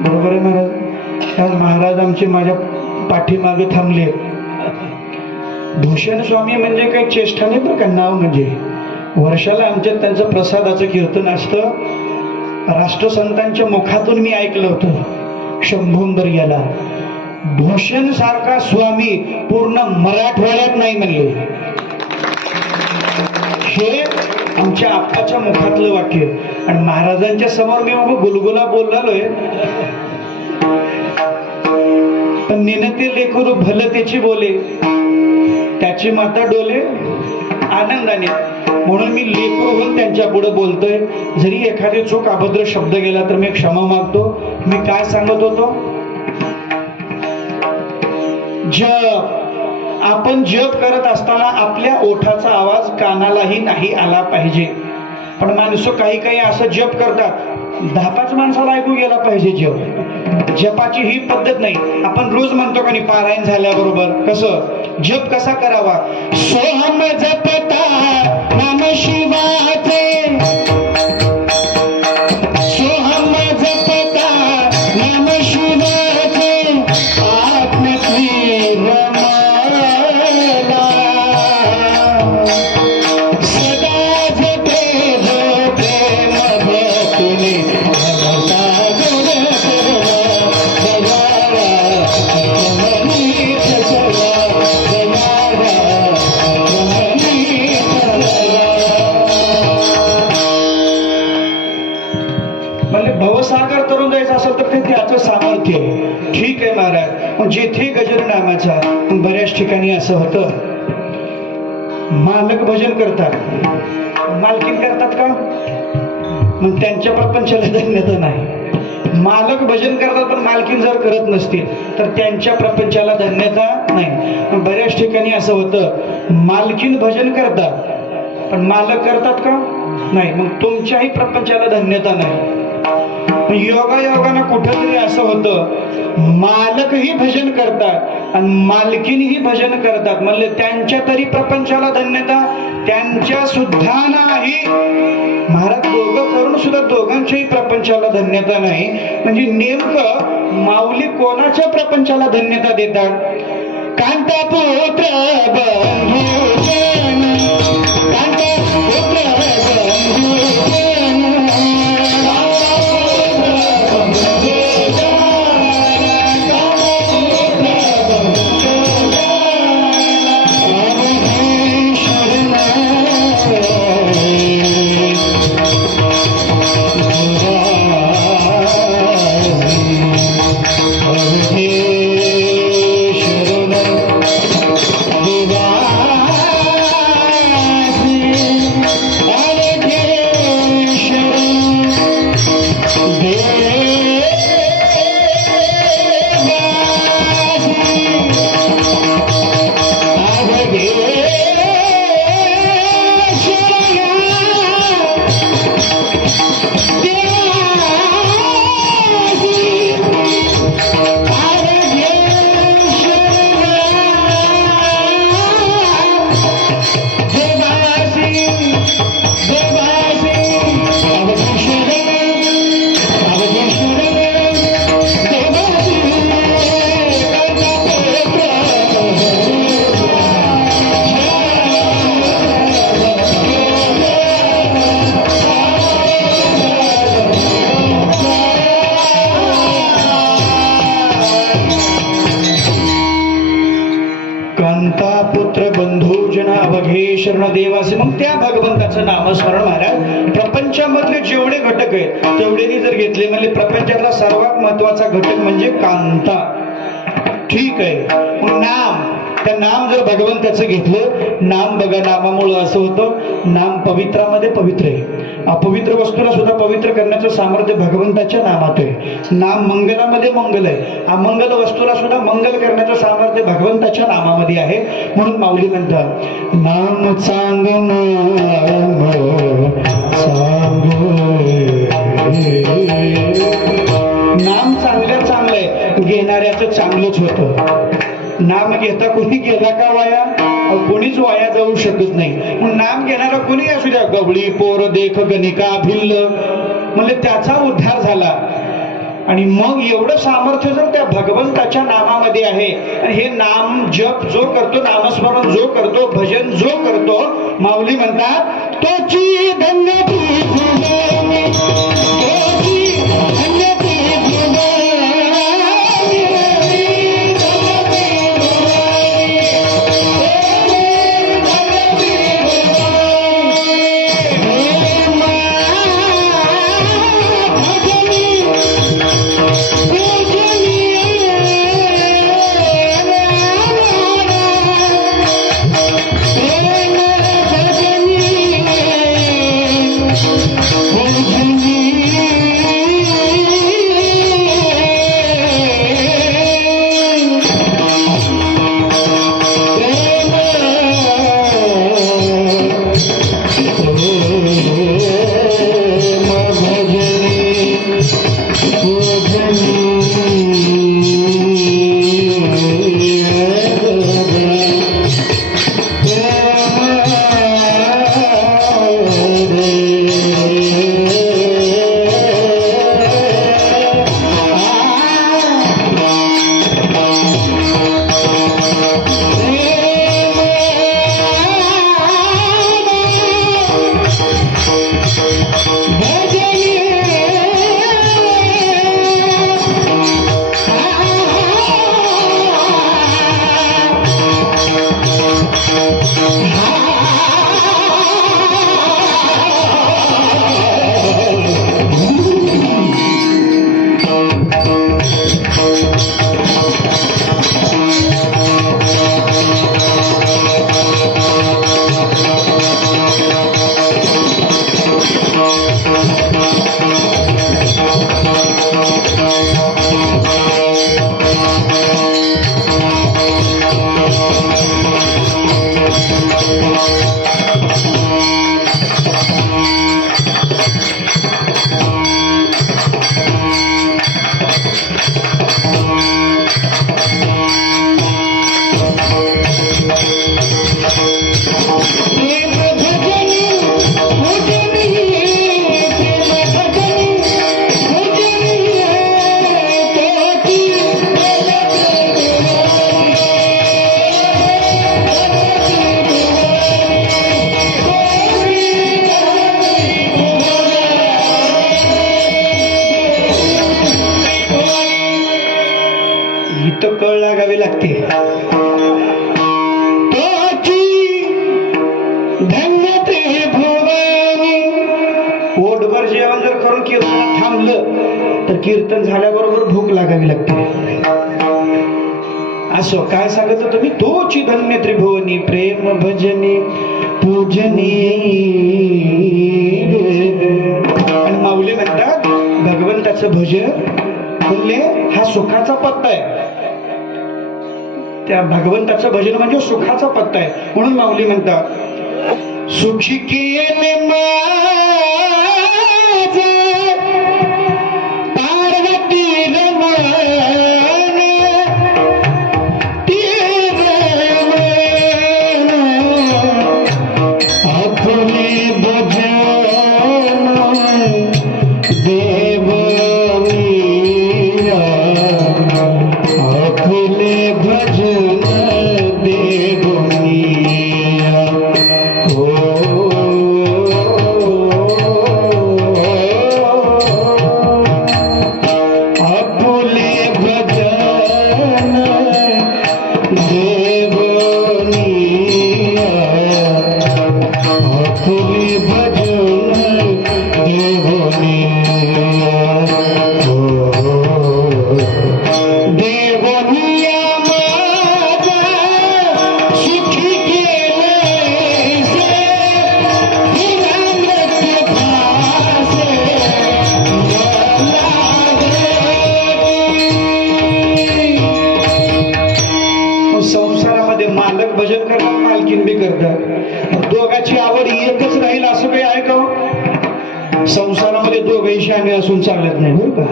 बरोबर आहे महाराज? आज महाराज आमचे माझ्या पाठीमागे थांबले. भूषण स्वामी म्हणजे काही चेष्टा नाही बरं का, नाव म्हणजे. वर्षाला आमच्यात त्यांचं प्रसादाचं कीर्तन असतं. राष्ट्रसंतांच्या मुखातून मी ऐकलं होतं शंभूंदर याला भूषण सारखा स्वामी पूर्ण मराठवाड्यात नाही म्हणले. हे आमच्या आप्पाच्या मुखातलं वाक्य. आणि महाराजांच्या समोर मी मग गुलगुला बोललोय, पण निनती लेकरू भलं त्याची बोले, त्याची माता डोले आनंदाने. म्हणून मी लेकरू होऊन त्यांच्या पुढे बोलतोय. जरी एखादी चूक अभद्र शब्द गेला तर मी क्षमा मागतो. मी काय सांगत होतो? जप. आपण जप करत असताना आपल्या ओठाचा आवाज कानालाही नाही आला पाहिजे. पण माणसं काही काही असं जप करतात, 10-5 माणसाला ऐकू गेला पाहिजे जप. जपाची ही पद्धत नाही. आपण रोज म्हणतो का नाही पारायण झाल्याबरोबर कसं जप कसा करावा? सोहम जपता नाम शिवाचे, सोहम जपता नाम शिवाचे, आत्मश्री रमाला सदा जपे जो प्रेम भक्ती भवसागर तरुण जायचं असेल तर ते त्याचं सामर्थ्य. ठीक आहे महाराज. मग जेथे गजर नामाचा बऱ्याच ठिकाणी असं होतं, मालक भजन करतात, मालकीन करतात का? मग त्यांच्या प्रपंचाला धन्यता नाही. मालक भजन करतात पण मालकीन जर करत नसतील तर त्यांच्या प्रपंचाला धन्यता नाही. बऱ्याच ठिकाणी असं होतं, मालकीन भजन करतात पण मालक करतात का? नाही. मग तुमच्याही प्रपंचाला धन्यता नाही. योगायोगानं कुठेतरी असं होतं, मालकही भजन करतात आणि मालकीनही भजन करतात. म्हणले त्यांच्या तरी प्रपंचाला धन्यता, त्यांच्या सुद्धा नाही. महाराज दोघं करून सुद्धा दोघांच्याही प्रपंचाला धन्यता नाही. म्हणजे नेमकं माऊली कोणाच्या प्रपंचाला धन्यता देतात? कांता पुत्र बंधुजन, कांता पुत्र बंधुजन, देवाचे. मग त्या भगवंताचं नामस्मरण महाराज प्रपंचामधले जेवढे घटक आहेत तेवढेनी जर घेतले, म्हणजे प्रपंचातला सर्वात महत्वाचा घटक म्हणजे कांता. ठीक आहे. मग नाम, त्या नाम जर भगवंताचं घेतलं, नाम बघा, नामामुळं असं होतं, नाम पवित्रामध्ये पवित्र आहे. अपवित्र वस्तूला सुद्धा पवित्र करण्याचं सामर्थ्य भगवंताच्या नामात आहे. नाम मंगलामध्ये मंगल आहे. अमंगल वस्तूला सुद्धा मंगल करण्याचं सामर्थ्य भगवंताच्या नामामध्ये आहे. म्हणून माऊली म्हणतात, नाम चांग नाम चांगलं चांगलंय, घेणाऱ्याचं चांगलंच होतं. नाम घेता कोणी गेला का वाया? कोणीच वाया जाऊ शकत नाही. मग नाम घेणारा कोणी असू द्या, गवळी पोर देख गणिका भिल्ल, म्हणजे त्याचा उद्धार झाला. आणि मग एवढं सामर्थ्य जर त्या भगवंताच्या नामामध्ये आहे, आणि हे नाम जप जो करतो, नामस्मरण जो करतो, भजन जो करतो, माऊली म्हणतात तोची धन्य ती भूमी, तोची धन्य ती भूमी. कळ लागावी लागते. पोटभर जेवण जर करून कीर्तन थांबलं तर कीर्तन झाल्याबरोबर भूक लागावी लागते. असो काय सांगितलं तुम्ही, तोची धन्य त्रिभुवनी प्रेम भजनी पूजनी. आणि माऊली म्हणतात भगवंताचं भजन म्हणले हा सुखाचा पत्ता आहे. त्या भगवंताचं भजन म्हणजे सुखाचा पत्ता आहे. म्हणून माऊली म्हणतात सुखी केले पार्वती रमण आपले भजन देव आपले भजन देवनिया. ओ संसारामध्ये दोघंही शहाणे असून चालत नाही बरं का.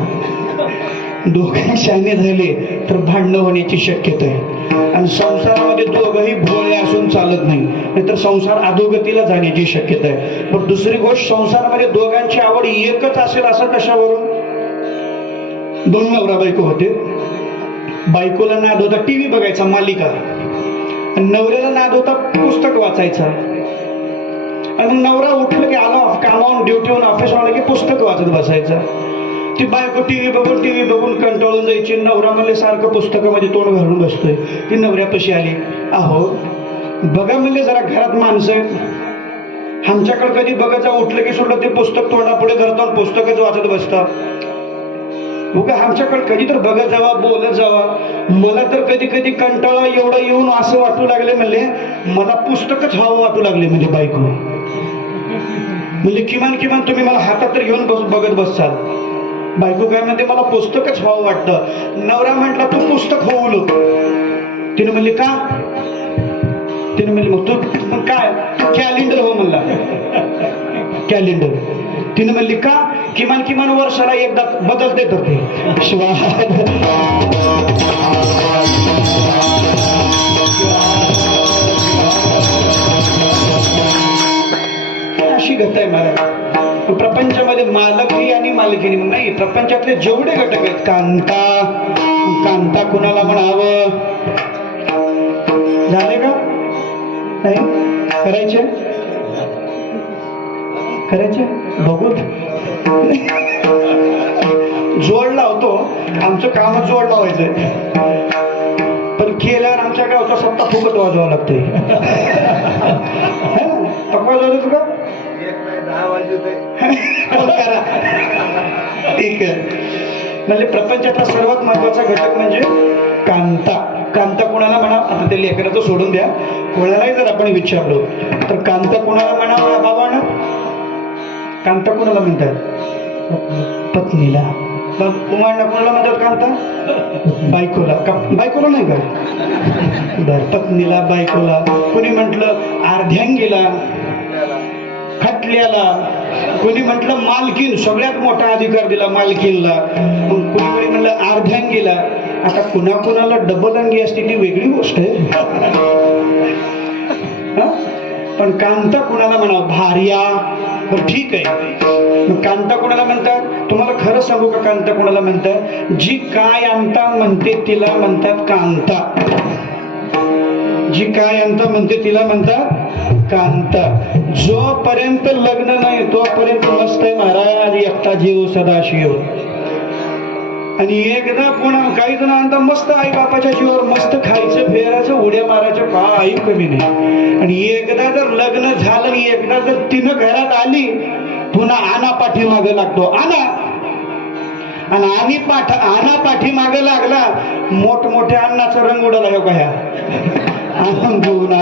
दोघंही शहाणे झाले तर भांडणं होण्याची शक्यता आहे. आणि संसारामध्ये दोघंही भोळे असून चालत नाही, नाहीतर संसार अधोगतीला जाण्याची शक्यता आहे. पण दुसरी गोष्ट, संसारामध्ये दोघांची आवड एकच असेल असं कशावरून? दोन नवरा बायको होते. बायकोला नाद होता टीव्ही बघायचा, मालिका, आणि नवऱ्याला नाद होता पुस्तक वाचायचा. आणि नवरा उठलं की आला कामावून ड्युटीवरून ऑफिस आला की पुस्तक वाचत बसायचा. ती बायको टीव्ही बघून कंटाळून जायची. नवरा म्हणले सारखं पुस्तकामध्ये तोंड घालून बसतोय. ती नवऱ्यापाशी आली, अहो बघा म्हणले जरा घरात माणसं आहेत, आमच्याकडे कधी बघायचं उठलं की सोडलं ते पुस्तक तोंडापुढे धरतात, पुस्तकच वाचत बसतात. बघा आमच्याकडे कधी तर बघत जावा, बोलत जावा. मला तर कधी कधी कंटाळा एवढा येऊन असं वाटू लागले म्हणले मला पुस्तकच हवं वाटू लागले. म्हणजे बायको म्हणजे किमान तुम्ही मला हातात तर घेऊन बघत बसचाल. बायको काय म्हणते मला पुस्तकच हवं वाटतं. नवरा म्हटला तू पुस्तक होऊ नको. तिने म्हणली का? तिने म्हणली मग तू मग काय कॅलेंडर हो म्हणला. कॅलेंडर. तिने म्हणली का? किमान वर्षाला एकदा बदलते तर ते. अशी घट आहे मला. प्रपंचामध्ये मालकी आणि मालकीनी नाही, प्रपंचातले जेवढे घटक आहेत, कांता कुणाला म्हणावं? झाले का? नाही करायचे बघूत. जोड लावतो, आमचं कामच जोड लावायचंय. पण केल्यावर आमच्या गावचा सत्ता फुकट वाजवावं लागतंय. पक्का वाजवतो का? ठीक आहे. म्हणजे प्रपंचाचा सर्वात महत्वाचा घटक म्हणजे कांता कोणाला म्हणा? आता ते लेकराचं सोडून द्या, कोणालाही जर आपण विचारलो तर कांता कोणाला म्हणावा बाबांना? कांता कोणाला म्हणतात? पत्नीला. कुमारना कोणाला म्हणतात कांता? बायकोला. बायकोला नाही का? बर, पत्नीला, बायकोला. कोणी म्हटलं अर्ध्यांगीला, खटल्याला, कोणी म्हटलं मालकीन, सगळ्यात मोठा अधिकार दिला मालकीनला. कोणी म्हणलं अर्ध्यांगीला. आता कुणाला डबल अंगी असते ती वेगळी गोष्ट आहे. पण कांता कुणाला म्हणा? भार्या. ठीक आहे, कांता कोणाला म्हणतात? तुम्हाला खरं सांगू का कांता कोणाला म्हणतात? जी काय अंता म्हणते तिला म्हणतात कांता. जी काय अंता म्हणते तिला म्हणतात कांता. जोपर्यंत लग्न नाही तोपर्यंत मस्त आहे महाराज, एकटा जीव सदाशिव. आणि एकदा पुन्हा काही जण आणता मस्त आई बापाच्या जीवावर मस्त खायचं, फेरायचं, उड्या मारायचं, काही कमी नाही. आणि एकदा जर लग्न झालं आणि एकदा जर तिनं घरात आली, पुन्हा आना पाठी मागे लागतो. आना पाठीमागे लागला, मोठमोठ्या अन्नाचा रंग उडाला. हो का? ह्या आणून देऊन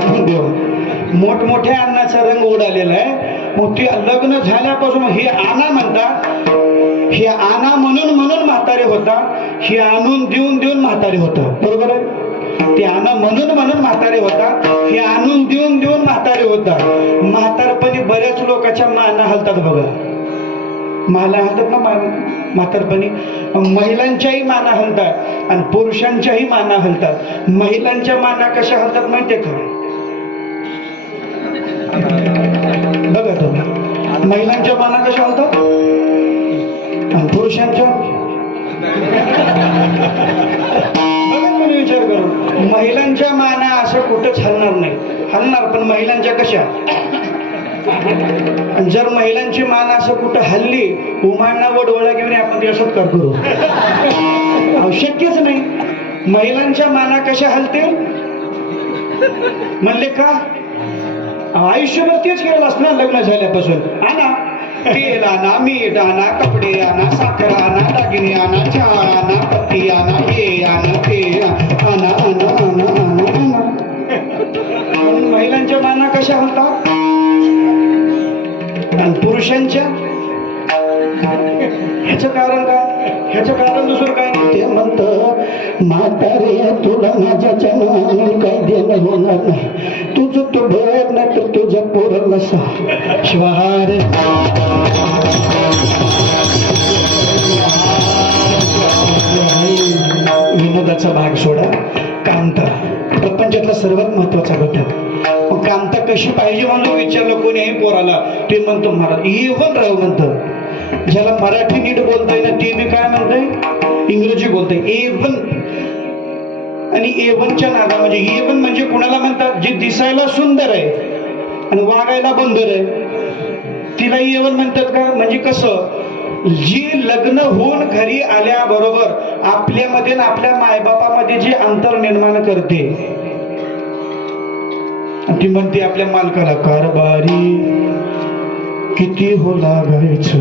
मोठमोठ्या अन्नाचा रंग उडालेला आहे. मग ती लग्न झाल्यापासून हे आना म्हणतात. हे आना म्हणून म्हातारे होता, हे आणून देऊन म्हातारे होता. बरोबर आहे? ते आना म्हणून म्हातारे होता, हे आणून देऊन म्हातारे होता. म्हातारपणी बऱ्याच लोकांच्या माना हलतात बघा. माना हलतात ना म्हातारपणी. महिलांच्याही माना हलतात आणि पुरुषांच्याही माना हलतात. महिलांच्या माना कशा हलतात माहितीये का? बघा तुम्ही, महिलांच्या माना कशा हलतात आणि पुरुषांच्या? बघा तुम्ही विचार करून. महिलांच्या माना असं कुठंच हलणार नाही. हलणार पण महिलांच्या कशा? जर महिलांची मान असं कुठं हल्ली, उमांना वडवळा घेऊन आपण ते सत्कार करू. शक्यच नाही. महिलांच्या माना कशा हलतील म्हणले का? आयुष्यभर तेच केलं असणार लग्न झाल्यापासून. आणा तेल आणा, मीठ आणा, कपडे आणा, साखर आणा, दागिने आणा, चहा आणा, पत्ती आणा, हे आणा, ते आणा. महिलांच्या माना कशा हलतात आणि पुरुषांच्या? ह्याचं कारण काय? ह्याचं कारण दुसरं काय नाही. ते म्हणतं म्हातारे तुला माझ्या जन्मानं काही देणं होणार नाही, तुझं तू बघ नाही तर तुझ्या पोराला सांग. शिवाहार विनोदाचा भाग सोडा. कांता प्रपंचातला सर्वात महत्वाचा घटक. मग कांता कशी पाहिजे म्हणून विचारलं कोणीही पोराला, ते म्हणतो मला येवन राव म्हणतं. ज्याला मराठी नीट बोलताय ना ते मी काय म्हणतोय, इंग्रजी बोलतोय A1. आणि A1च्या नादा म्हणजे A1 म्हणजे कुणाला म्हणतात, जे दिसायला सुंदर आहे आणि वागायला बंदर आहे, तिला A1 म्हणतात का? म्हणजे कसं, जी लग्न होऊन घरी आल्याबरोबर आपल्यामध्ये आणि आपल्या मायबापामध्ये जे अंतर निर्माण करते, ती म्हणते आपल्या मालकाला कारभारी किती हो लागायचं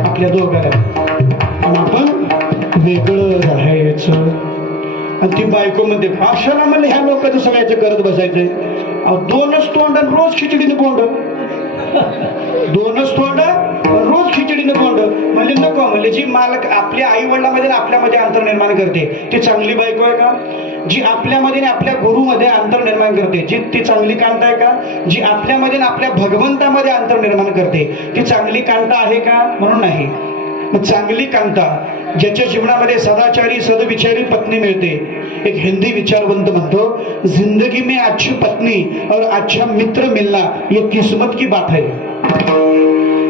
आपल्या दोघांना, आपण वेगळं राहायचं. आणि ती बायको म्हणते अक्षरा म्हणले ह्या लोकांचं सगळ्याचं करत बसायचंय. दोनच तोंड रोज खिचडीने बोंड, दोनच तोंड रोज खिचडीने बोंड. म्हणजे नको म्हणले, जी मालक आपल्या आई वडिलांमध्ये आपल्यामध्ये अंतर निर्माण करते ती चांगली बायको आहे का? जी आपल्यामध्ये आपल्या गुरुमध्ये अंतर निर्माण करते ती चांगली कांता आहे का? जी आपल्यामध्ये आपल्या भगवंतामध्ये अंतर निर्माण करते ती चांगली कांता आहे का? म्हणून नाही. मग चांगली कांता ज्याच्या जीवनामध्ये सदाचारी सदविचारी पत्नी मिळते. एक हिंदी विचारवंत म्हणतो, जिंदगी में अच्छी पत्नी और अच्छा मित्र मिलना ये किस्मत की बात है.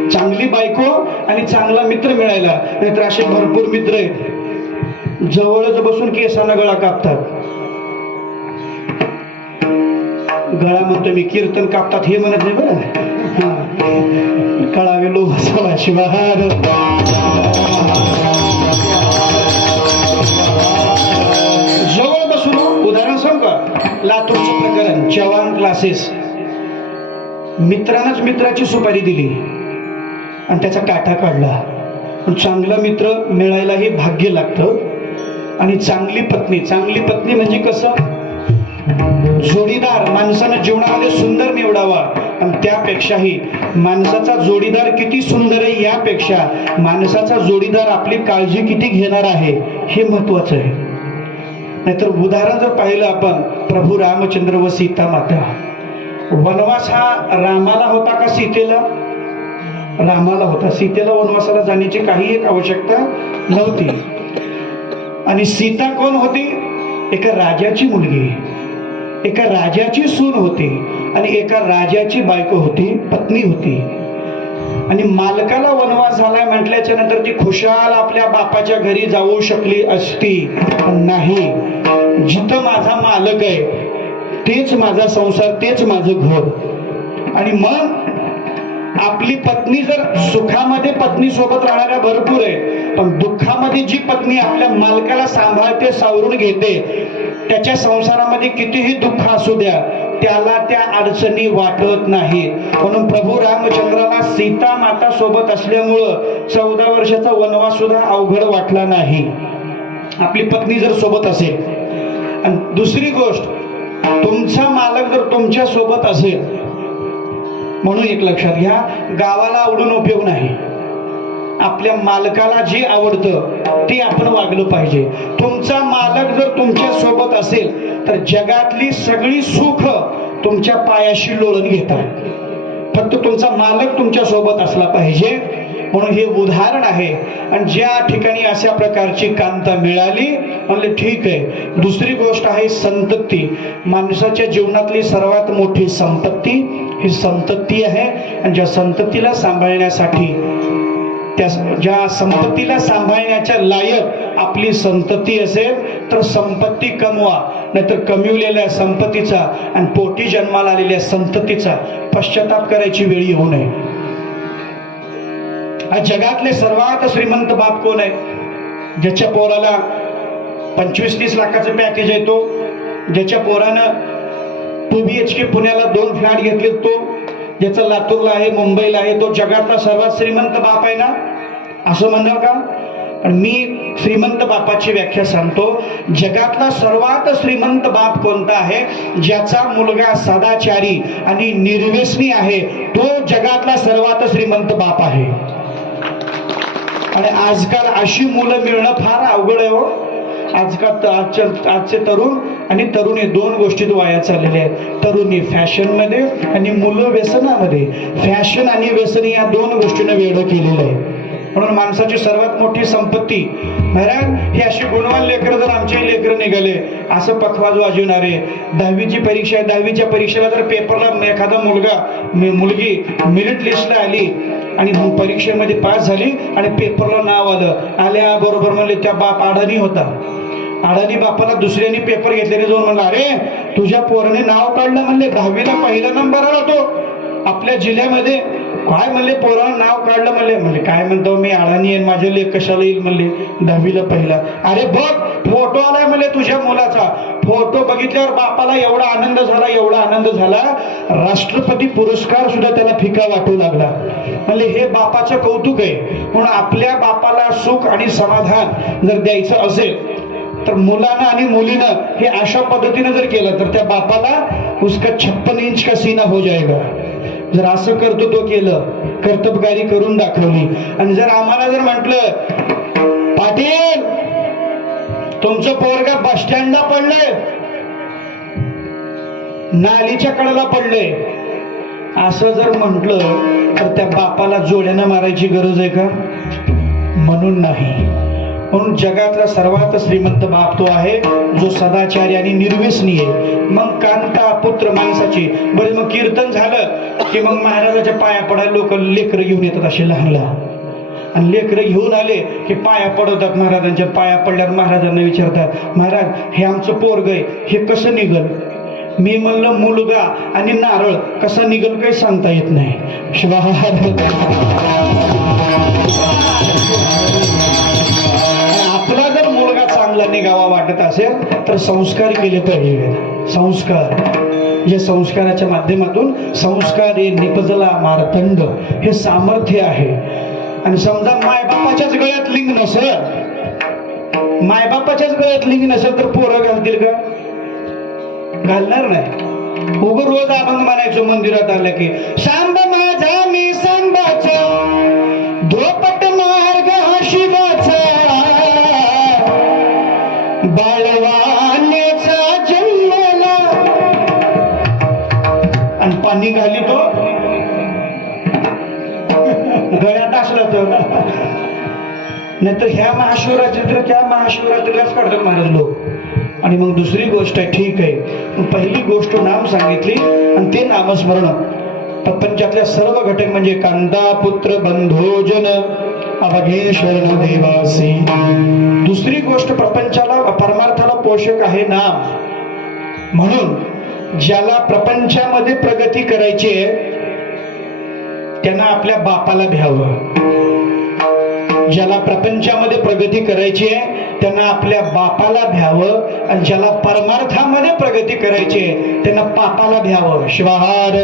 चांगली बायको आणि चांगला मित्र मिळायला, नाहीतर असे भरपूर मित्र आहेत जवळच बसून केसांना गळा कापतात. गळा म्हणतो मी, कीर्तन कापतात हे म्हणत नाही बरं. कळावे लोक असावा. शिवाहार जवळ बसून. उदाहरण सांगू का? लातूरचं प्रकरण, चव्हाण क्लासेस. मित्रानंच मित्राची सुपारी दिली आणि त्याचा काटा काढला. पण चांगला मित्र मिळायलाही भाग्य लागतं. आणि चांगली पत्नी म्हणजे कसं, जोडीदार माणसानं जीवनामध्ये सुंदर निवडावा. आणि त्यापेक्षाही माणसाचा जोडीदार किती सुंदर आहे यापेक्षा माणसाचा जोडीदार आपली काळजी किती घेणार आहे हे महत्वाचं आहे. नाहीतर उदाहरण जर पाहिलं आपण, प्रभू रामचंद्र व सीता माता, वनवास हा रामाला होता का सीतेला? रामाला होता. सीतेला वनवासाला जाण्याची काही एक आवश्यकता नव्हती. आणि सीता कोण होती? एका राजाची मुलगी, एका राजाची सून होती आणि एका राजाची बायको होती, पत्नी होती. आणि मालकाला वनवास झालाय म्हटल्याच्या नंतर ती खुशाल आपल्या बापाच्या घरी जाऊ शकली असती. नाही, जिथं माझा मालक आहे तेच माझा संसार, तेच माझं घर. आणि मग आपली पत्नी जर सुखामध्ये पत्नी सोबत राहणाऱ्या भरपूर आहे, पण दुःखामध्ये जी पत्नी आपल्या मालकाला सांभाळते, सावरून घेते, त्याच्या संसारामध्ये कितीही दुःख असू द्या त्याला त्या अडचणी वाटत नाही. म्हणून प्रभू रामचंद्राला सीता माता सोबत असल्यामुळं 14 वर्षाचा वनवास सुद्धा अवघड वाटला नाही, आपली पत्नी जर सोबत असेल. आणि दुसरी गोष्ट, तुमचा मालक जर तुमच्या सोबत असेल, म्हणून एक लक्षात घ्या, गावाला आवडून उपयोग नाही. आपल्या मालकाला जे आवडतं ते आपण वागलं पाहिजे. तुमचा मालक जर तुमच्या सोबत असेल तर जगातली सगळी सुख तुमच्या पायाशी लोळून घेतात. फक्त तुमचा मालक तुमच्या सोबत असला पाहिजे. म्हणून हे उदाहरण आहे. आणि ज्या ठिकाणी अशा प्रकारची कांता मिळाली म्हणले ठीक आहे. दुसरी गोष्ट आहे संतती. माणसाच्या जीवनातली सर्वात मोठी संपत्ती ही संतती आहे. आणि ज्या संततीला सांभाळण्यासाठी, ज्या संपत्तीला सांभाळण्याच्या लायक आपली संतती असेल तर संपत्ती कमवा, नाहीतर कमविलेल्या संपत्तीचा आणि पोटी जन्माला आलेल्या संततीचा पश्चाताप करायची वेळ येऊ नये. जगातले सर्वात श्रीमंत बाप कोण आहे? ज्याच्या पोराला 25-30 लाखाचं पॅकेज आहे, तो ज्याच्या पोरानं 2 BHK पुण्याला 2 फ्लॅट घेतले, तो ज्याचा लातूरला आहे, मुंबईला आहे, तो जगातला सर्वात श्रीमंत बाप आहे ना, असं म्हणाल का? पण मी श्रीमंत बापाची व्याख्या सांगतो. जगातला सर्वात श्रीमंत बाप कोणता आहे? ज्याचा मुलगा सदाचारी आणि निर्व्यसनी आहे, तो जगातला सर्वात श्रीमंत बाप आहे. आणि आजकाल अशी मुलं मिळणं फार अवघड आहे हो. आजकाल आजचे तरुण आणि तरुणी दोन गोष्टीत वाया चाललेले आहेत. तरुणी फॅशन मध्ये आणि मुलं व्यसनामध्ये. फॅशन आणि व्यसन या दोन गोष्टींना वेडं केलेलं आहे. म्हणून माणसाची सर्वात मोठी संपत्ती महाराज ही अशी गुणवान लेकरं जर आमचे लेकरं निघाले असं पखवाज वाजवणारे. 10वीची परीक्षा आहे, 10वीच्या परीक्षेला जर पेपरला एखादा मुलगी मेरिट लिस्टला आली आणि परीक्षेमध्ये पास झाली आणि पेपरला नाव आल्या बरोबर म्हणले त्या बाप अडाणी होता. अडाणी बापाला दुसऱ्याने पेपर घेतल्याने जाऊन म्हणला, अरे तुझ्या पोराने नाव काढलं म्हणले, 10वीला पहिला नंबर आला तो आपल्या जिल्ह्यामध्ये. काय म्हणले पोरानं नाव काढलं म्हणले काय म्हणतो मी अडाणी आहे, माझे लेख कशाला येईल म्हणले 10वीला पहिला. अरे बघ फोटो आलाय म्हणले तुझ्या मुलाचा. फोटो बघितल्यावर बापाला एवढा आनंद झाला राष्ट्रपती पुरस्कार सुद्धा त्याला फिका वाटू लागला. म्हणले हे बापाचं कौतुक आहे. म्हणून आपल्या बापाला सुख आणि समाधान जर द्यायचं असेल तर मुलानं आणि मुलीनं हे अशा पद्धतीने जर केलं तर त्या बापाला उसका 56 इंच का सीना हो जाएगा. जर असं कर्तृत्व केलं, कर्तबगारी करून दाखवली आणि जर आम्हाला जर म्हटलं पाटील तुमचं पोरगा बस स्टँडला पडलंय, नालीच्या कडेला पडलंय असं जर म्हटलं तर त्या बापाला जोड्यानं मारायची गरज आहे का? म्हणून नाही. म्हणून जगातला सर्वात श्रीमंत बाप तो आहे जो सदाचारी आणि निर्व्यसनी आहे. मग कांता पुत्र माणसाची. बरे मग कीर्तन झालं की मग महाराजाच्या पाया पडायला लोक लेकरं घेऊन येतात असे लहान आणि लेकरं घेऊन आले की पाया पडवतात. महाराजांच्या पाया पडल्यावर महाराजांना विचारतात, महाराज हे आमचं पोरग आहे हे कसं निघल? मी म्हणलं मुलगा आणि नारळ कसा निघल काही सांगता येत नाही. आपला जर मुलगा चांगला निघावा वाटत असेल तर संस्कार केले पाहिजे. संस्कार जे संस्काराच्या माध्यमातून संस्कार हे निपजला मारतंड हे सामर्थ्य आहे. आणि समजा मायबापाच्याच गळ्यात लिंग नसेल तर पोरं घालतील का? घालणार नाही. उग रोज आपण म्हणायचो मंदिरात आलं की सांब माझा मी सांबाचा धोपट मार्ग हा शिवाचा बाळवानेचा जन्मला आणि पाणी घाली तो गळ्यात असला तर. नाहीतर ह्या महाशिवरात्रीत त्या महाशिवरात्रीलाच काढतात महाराज लोक. आणि मग दुसरी गोष्ट आहे, ठीक आहे पहिली गोष्ट नाम सांगितली आणि ते नामस्मरण. प्रपंचातल्या सर्व घटक म्हणजे कांता पुत्र बंधोजन अवघे शरण देवासी. दुसरी गोष्ट प्रपंचाला परमार्थाला पोषक आहे नाम. म्हणून ज्याला प्रपंचामध्ये प्रगती करायची आहे त्यांना आपल्या बापाला भ्यावं. ज्याला प्रपंचामध्ये प्रगती करायची आहे त्यांना आपल्या बापाला भ्यावं आणि ज्याला परमार्थामध्ये प्रगती करायची आहे त्यांना पापाला भ्यावं. शिवाहार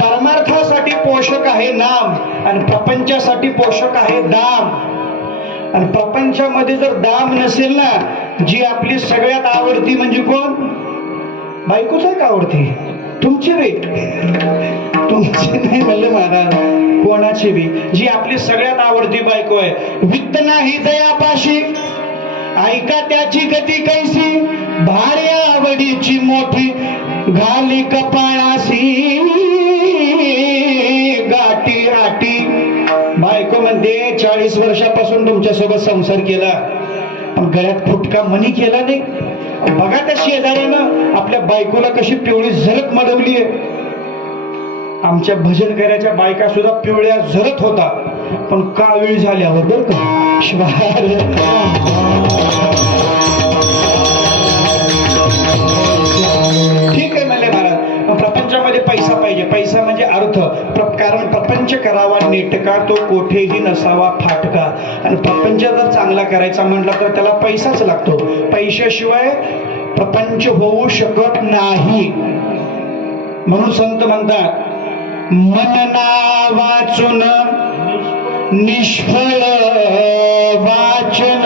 परमार्थासाठी पोषक आहे नाम आणि प्रपंचासाठी पोषक आहे दाम. आणि प्रपंचामध्ये जर दाम नसेल ना, जी आपली सगळ्यात आवडती म्हणजे कोण? बायकोच आहे का आवडती? तुमची बी तुमची नाही म्हणले महाराज, कोणाची बी जी आपली सगळ्यात आवडती बायको आहे. वित्त नाही जयापाशी ऐका त्याची गती कैसी भारी आवडीची मोठी घाली कपाळाशी गाठी आटी. बायको म्हणते 40 वर्षापासून तुमच्या सोबत संसार केला पण गळ्यात फुटका मनी केला नाही. बघा त्या शेजाऱ्यानं आपल्या बायकोला कशी पिवळी झलक मडवली आहे. आमच्या भजन करायच्या बायका सुद्धा पिवळ्या झरत होता पण कावीळ झाल्यावर बर का. ठीक आहे म्हणले महाराज, प्रपंचामध्ये पैसा पाहिजे. पैसा म्हणजे अर्थ. कारण प्रपंच करावा नेटका तो कोठेही नसावा फाटका. आणि प्रपंच जर चांगला करायचा म्हटला तर त्याला पैसाच लागतो. पैशाशिवाय प्रपंच होऊ शकत नाही. म्हणून संत म्हणतात मन ना वाचून निष्फळ वाचन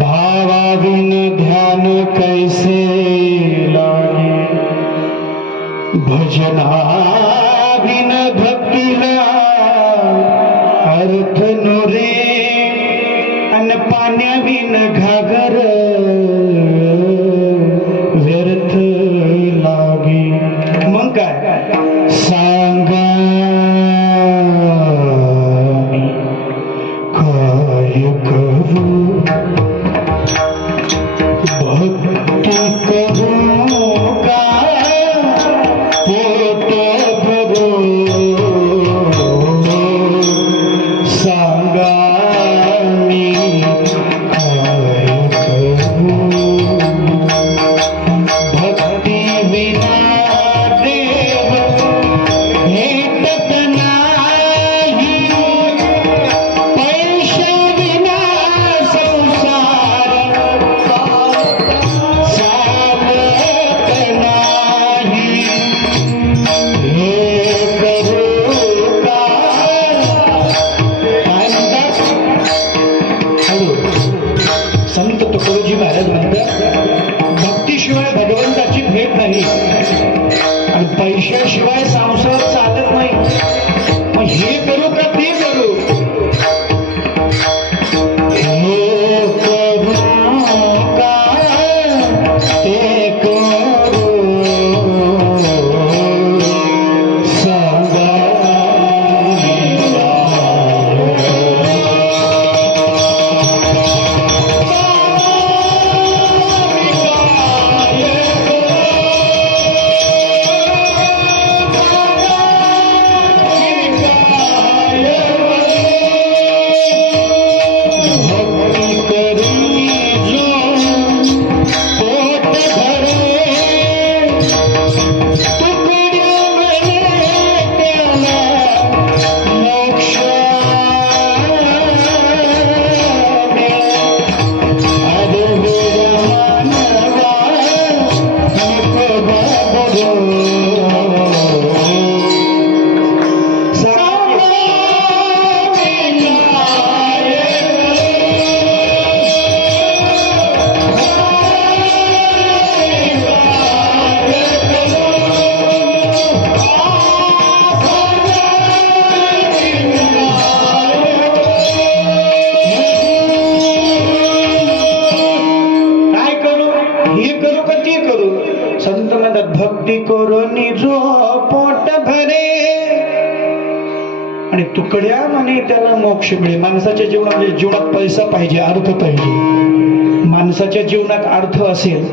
भावाविन ध्यान कैसे भजना बिन भक्तीला अर्थ नोरे अन पाण्या बिन घागर व्यर्थ लागे. मग काय सांगा काय करू भक्ती करू का पोट भरू सांगा मी काय करू भक्ती विना देव भेटत नाही पैशा विना संसार चालत नाही. हे करू का काय म्हणतात. हॅलो संत तुकडोजी महाराज म्हणतात भक्तीशिवाय भगवंताची भेट नाही आणि पैशाशिवाय संसार चालत नाही. मग हे करू का ते करू. हे करू का ते करू सांगा संत म्हणतात भक्ती करून जो पोट भरे आणि तुकड्या म्हणे त्याला मोक्ष मिळे. माणसाच्या जीवनात पैसा पाहिजे, अर्थ पाहिजे. माणसाच्या जीवनात अर्थ असेल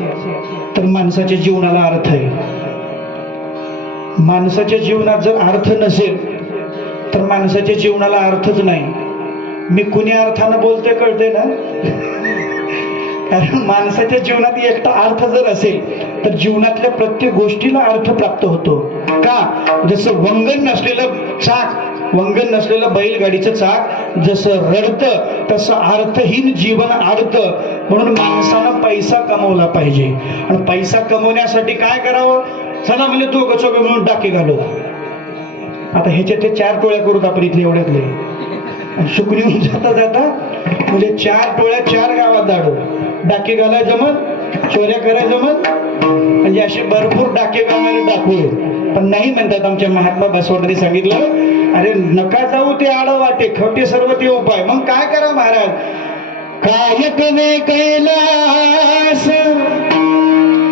तर माणसाच्या जीवनाला अर्थ आहे. माणसाच्या जीवनात जर अर्थ नसेल तर माणसाच्या जीवनाला अर्थच नाही. मी कुणी अर्थानं बोलतोय कळते ना. कारण माणसाच्या जीवनात एकटा अर्थ जर असेल तर जीवनातल्या प्रत्येक गोष्टीला अर्थ प्राप्त होतो. का जसं वंगण नसलेलं चाक, वंगण नसलेलं बैलगाडीचं चाक जसं रडतं तसं अर्थहीन जीवन अडतं. म्हणून माणसानं पैसा कमवला पाहिजे आणि पैसा कमवण्यासाठी काय करावं. चला म्हणजे तो गचोगे म्हणून टाके घालू. आता ह्याच्या ते 4 टोळ्या करूत आपण इथले एवढ्यातले सुकणीहून जाता जाता म्हणजे 4 टोळ्या 4 गावात दाडू. डाके घालाय जमत, चोऱ्या करायला जमत, म्हणजे असे भरपूर डाके घालणारे डाकू. पण नाही म्हणतात आमच्या महात्मा बसवण्यांनी सांगितलं अरे नका जाऊ ते आड वाटे खोटे सर्व ते उपाय. मग काय करा महाराज. काय कवे कैलास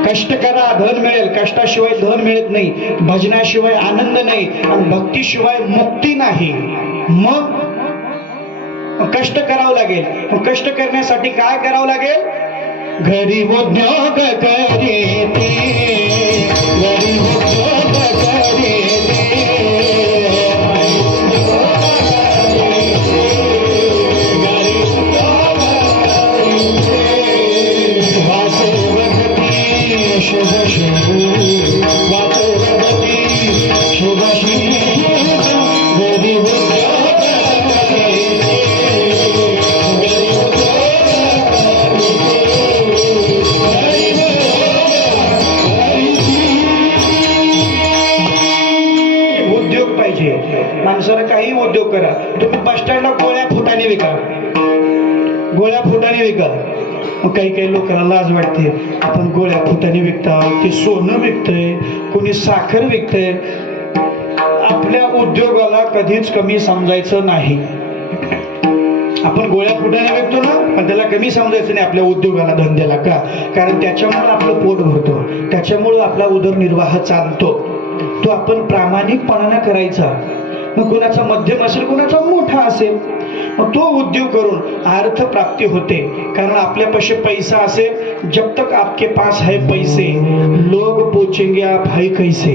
कष्ट करा धन मिळेल. कष्टाशिवाय धन मिळत नाही, भजनाशिवाय आनंद नाही आणि भक्तीशिवाय मुक्ती नाही. मग कष्ट करावं लागेल. कष्ट करण्यासाठी काय करावं लागेल. घरी उद्योग करीते, घरी उद्योग करीते, वाचवती शुभ शुभ, वाचवती शुभ शुभ, घरी उद्योग माणसाला काही उद्योग करा. तुम्ही बस स्टँडला गोळ्या फुटाने विका, गोळ्या फुटाने विका. मग काही काही लोकांना लाज वाटते आपण गोळ्या फुटाने विकताव, ते सोनं विकतंय, कोणी साखर विकतंय. आपल्या उद्योगाला कधीच कमी समजायचं नाही. आपण गोळ्या फुटाने विकतो ना, पण त्याला कमी समजायचं नाही आपल्या उद्योगाला, धंद्याला. का? कारण त्याच्यामुळे आपलं पोट भरतो, त्याच्यामुळे आपला उदरनिर्वाह चालतो. तो आपण प्रामाणिकपणाने करायचा. मग कोणाचा मध्यम असेल, कोणाचा मोठा असेल, मग तो उद्योग करून अर्थ प्राप्ती होते. कारण आपल्यापाशी पैसा असेल, जब तक आपके पास है पैसे लोग पूछेंगे आप है कैसे.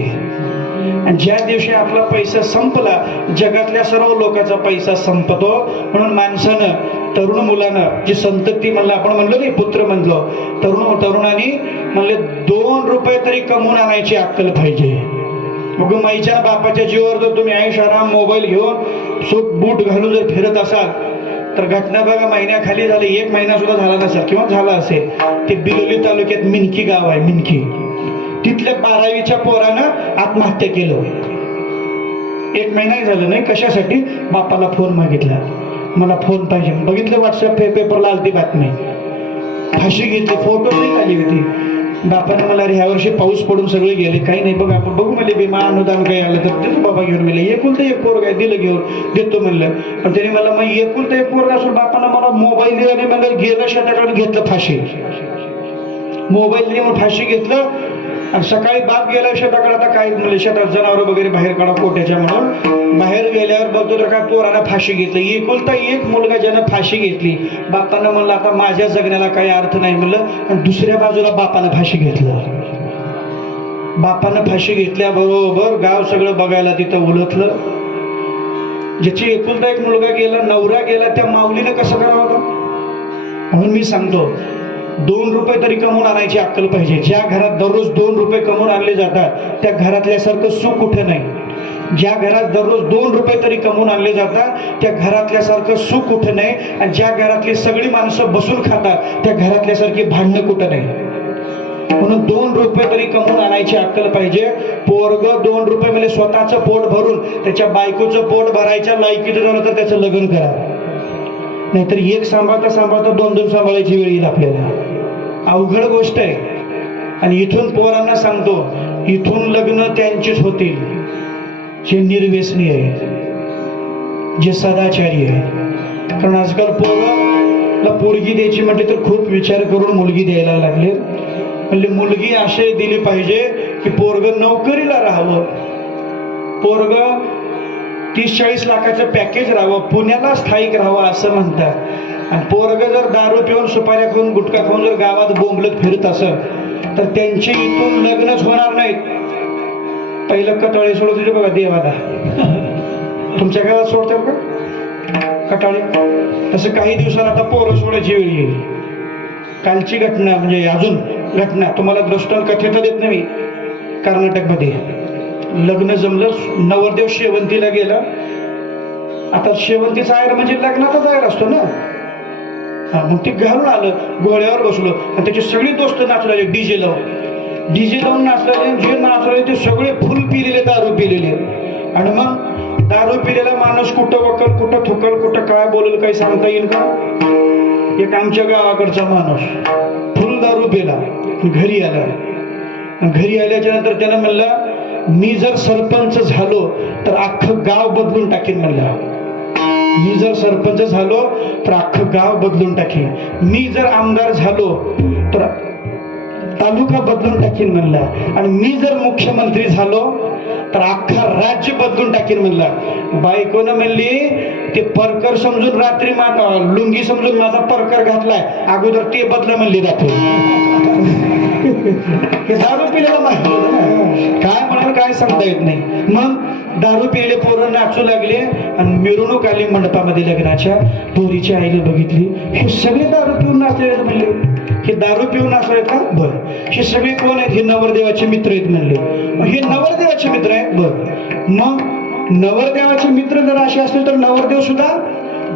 आणि ज्या दिवशी आपला पैसा संपला, जगातल्या सर्व लोकांचा पैसा संपतो. म्हणून माणसानं, तरुण मुलानं, जी संतती म्हणलं, आपण म्हणलो नाही पुत्र म्हणलो, तरुणांनी म्हणले 2 रुपये तरी कमवून आणायची अक्कल पाहिजे. मग माईच्या बापाच्या जीवावर जर तुम्ही ऐशाराम मोबाईल घेऊन सूट बूट घालून जर फिरत असाल, तर घटना बघा महिन्याखाली झाली, 1 महिना सुद्धा झाला नसेल किंवा झाला असेल. ते बिलोली तालुक्यात मिनकी गाव आहे, मिनकी. तिथल्या 12वीच्या पोरानं आत्महत्या केलं. 1 महिना झालं नाही. कशासाठी? बापाला फोन मागितला, मला फोन पाहिजे. बघितलं व्हॉट्सअप पेपरला आलती बातमी, फाशी घेतली, फोटो नाही आली होती. बापाने मला ह्या वर्षी पाऊस पडून सगळे गेले, काही नाही बघ आपण बघू म्हणले, विमा अनुदान काही आलं तर देतो बाबा घेऊन. मिळले एकुलतं एक पोरग आहे, दिलं घेऊन, देतो म्हणलं. पण त्याने मला मग एकुलतं एक पोरग असून बापानं मला मोबाईल दिला नाही म्हणलं, गेलं शेताकडून घेतलं फाशी. मोबाईल दिली म्हणून फाशी घेतलं. आणि सकाळी बाप गेला शेताकडे, आता काय म्हणले शेतात जनावर वगैरे बाहेर काढा कोट्याच्या म्हणून. बाहेर गेल्यावर बघतो तर काय पोरानं फाशी घेतली. एकुलता एक मुलगा ज्यानं फाशी घेतली. बापानं म्हणलं आता माझ्या जगण्याला काही अर्थ नाही म्हणलं. आणि दुसऱ्या बाजूला बापानं फाशी घेतलं. बापानं फाशी घेतल्याबरोबर गाव सगळं बघायला तिथं उलटलं. ज्याची एकुलता एक मुलगा गेला, नवरा गेला, त्या माऊलीनं कसं करावं होतं. म्हणून मी सांगतो, 2 रुपये तरी कमवून आणायची अक्कल पाहिजे. ज्या घरात दररोज 2 रुपये कमवून आणले जातात, त्या घरातल्यासारखं सुख कुठे नाही. ज्या घरात दररोज 2 रुपये तरी कमवून आणले जातात, त्या घरातल्यासारखं सुख कुठे नाही. आणि ज्या घरातली सगळी माणसं बसून खातात, त्या घरातल्यासारखी भांडणं कुठं नाही. म्हणून 2 रुपये तरी कमवून आणायची अक्कल पाहिजे. पोरग 2 रुपये म्हणजे स्वतःचं पोट भरून त्याच्या बायकोचं पोट भरायच्या लायकीचं झालं तर त्याचं लग्न करा. नाहीतर एक सांभाळता सांभाळता 2 सांभाळायची वेळ येईल आपल्याला. अवघड गोष्ट आहे. आणि इथून पोरांना सांगतो, इथून लग्न त्यांचीच होतील जे निर्व्यसनी आहे, जे सदाचारी आहे. कारण आजकाल पोराला पोरगी द्यायची म्हटली तर खूप विचार करून मुलगी द्यायला लागले. म्हणजे मुलगी असे दिली पाहिजे की पोरग नोकरीला राहावं, पोरग 30-40 लाखाचं पॅकेज राहावं, पुण्याला स्थायिक राहावं असं म्हणतात. आणि पोरग जर दारू पिऊन, सुपाऱ्या खाऊन, गुटखा खाऊन जर गावात बोंबलत फिरत असेल तर त्यांचे इथून लग्नच होणार नाहीत. पहिलं कटाळे सोडत होते बघा देवाला. तुमच्या गावात सोडतात का कटाळे? तसं काही दिवसांना आता पोरं सोडायची वेळ येईल. कालची घटना, म्हणजे अजून घटना तुम्हाला दृष्टांत कथेत देत नाही. कर्नाटकमध्ये लग्न जमलं, नवरदेव शेवंतीला गेला. आता शेवंतीचा आयर म्हणजे लग्नाचाच आयर असतो ना. मग ते घालून आलं, घोड्यावर बसलो आणि त्याचे सगळे दोस्त नाचू लागले, डीजे लावून नाचलेले. जे नाचले ते सगळे फुल पिलेले, दारू पिलेले. आणि मग दारू पिलेला माणूस कुठं वकल, कुठं थुकल, कुठं काय बोलेल काही सांगता येईल का? एक आमच्या गावाकडचा माणूस फुल दारू पिला, घरी आला. घरी आल्याच्या नंतर त्यानं म्हणलं, मी जर सरपंच झालो तर अख्खं गाव बदलून टाकेन म्हणला. मी जर सरपंच झालो तर अख्खं गाव बदलून टाकेन. मी जर आमदार झालो तर तालुका बदलून टाकेन म्हणला. आणि मी जर मुख्यमंत्री झालो तर अख्खा राज्य बदलून टाकेन म्हणला. बायकोनं म्हणली, ते परकर समजून रात्री लुंगी समजून माझा परकर घातलाय, अगोदर ते बदल म्हणली रात्री. दारू पिलेला माहिती काय म्हणाल काय सांगता येत नाही. मग दारू पिलेले पोरं नाचू लागले आणि मिरवणूक आली मंडपामध्ये लग्नाच्या. पोरीच्या आईला बघितली, हे सगळे दारू पिऊन नाचले म्हणले. हे दारू पिऊन नाचले का? बरं. हे सगळे कोण आहेत? हे नवरदेवाचे मित्र आहेत म्हणले. हे नवरदेवाचे मित्र आहेत. बरं. मग नवरदेवाचे मित्र जर असे असतील तर नवरदेव सुद्धा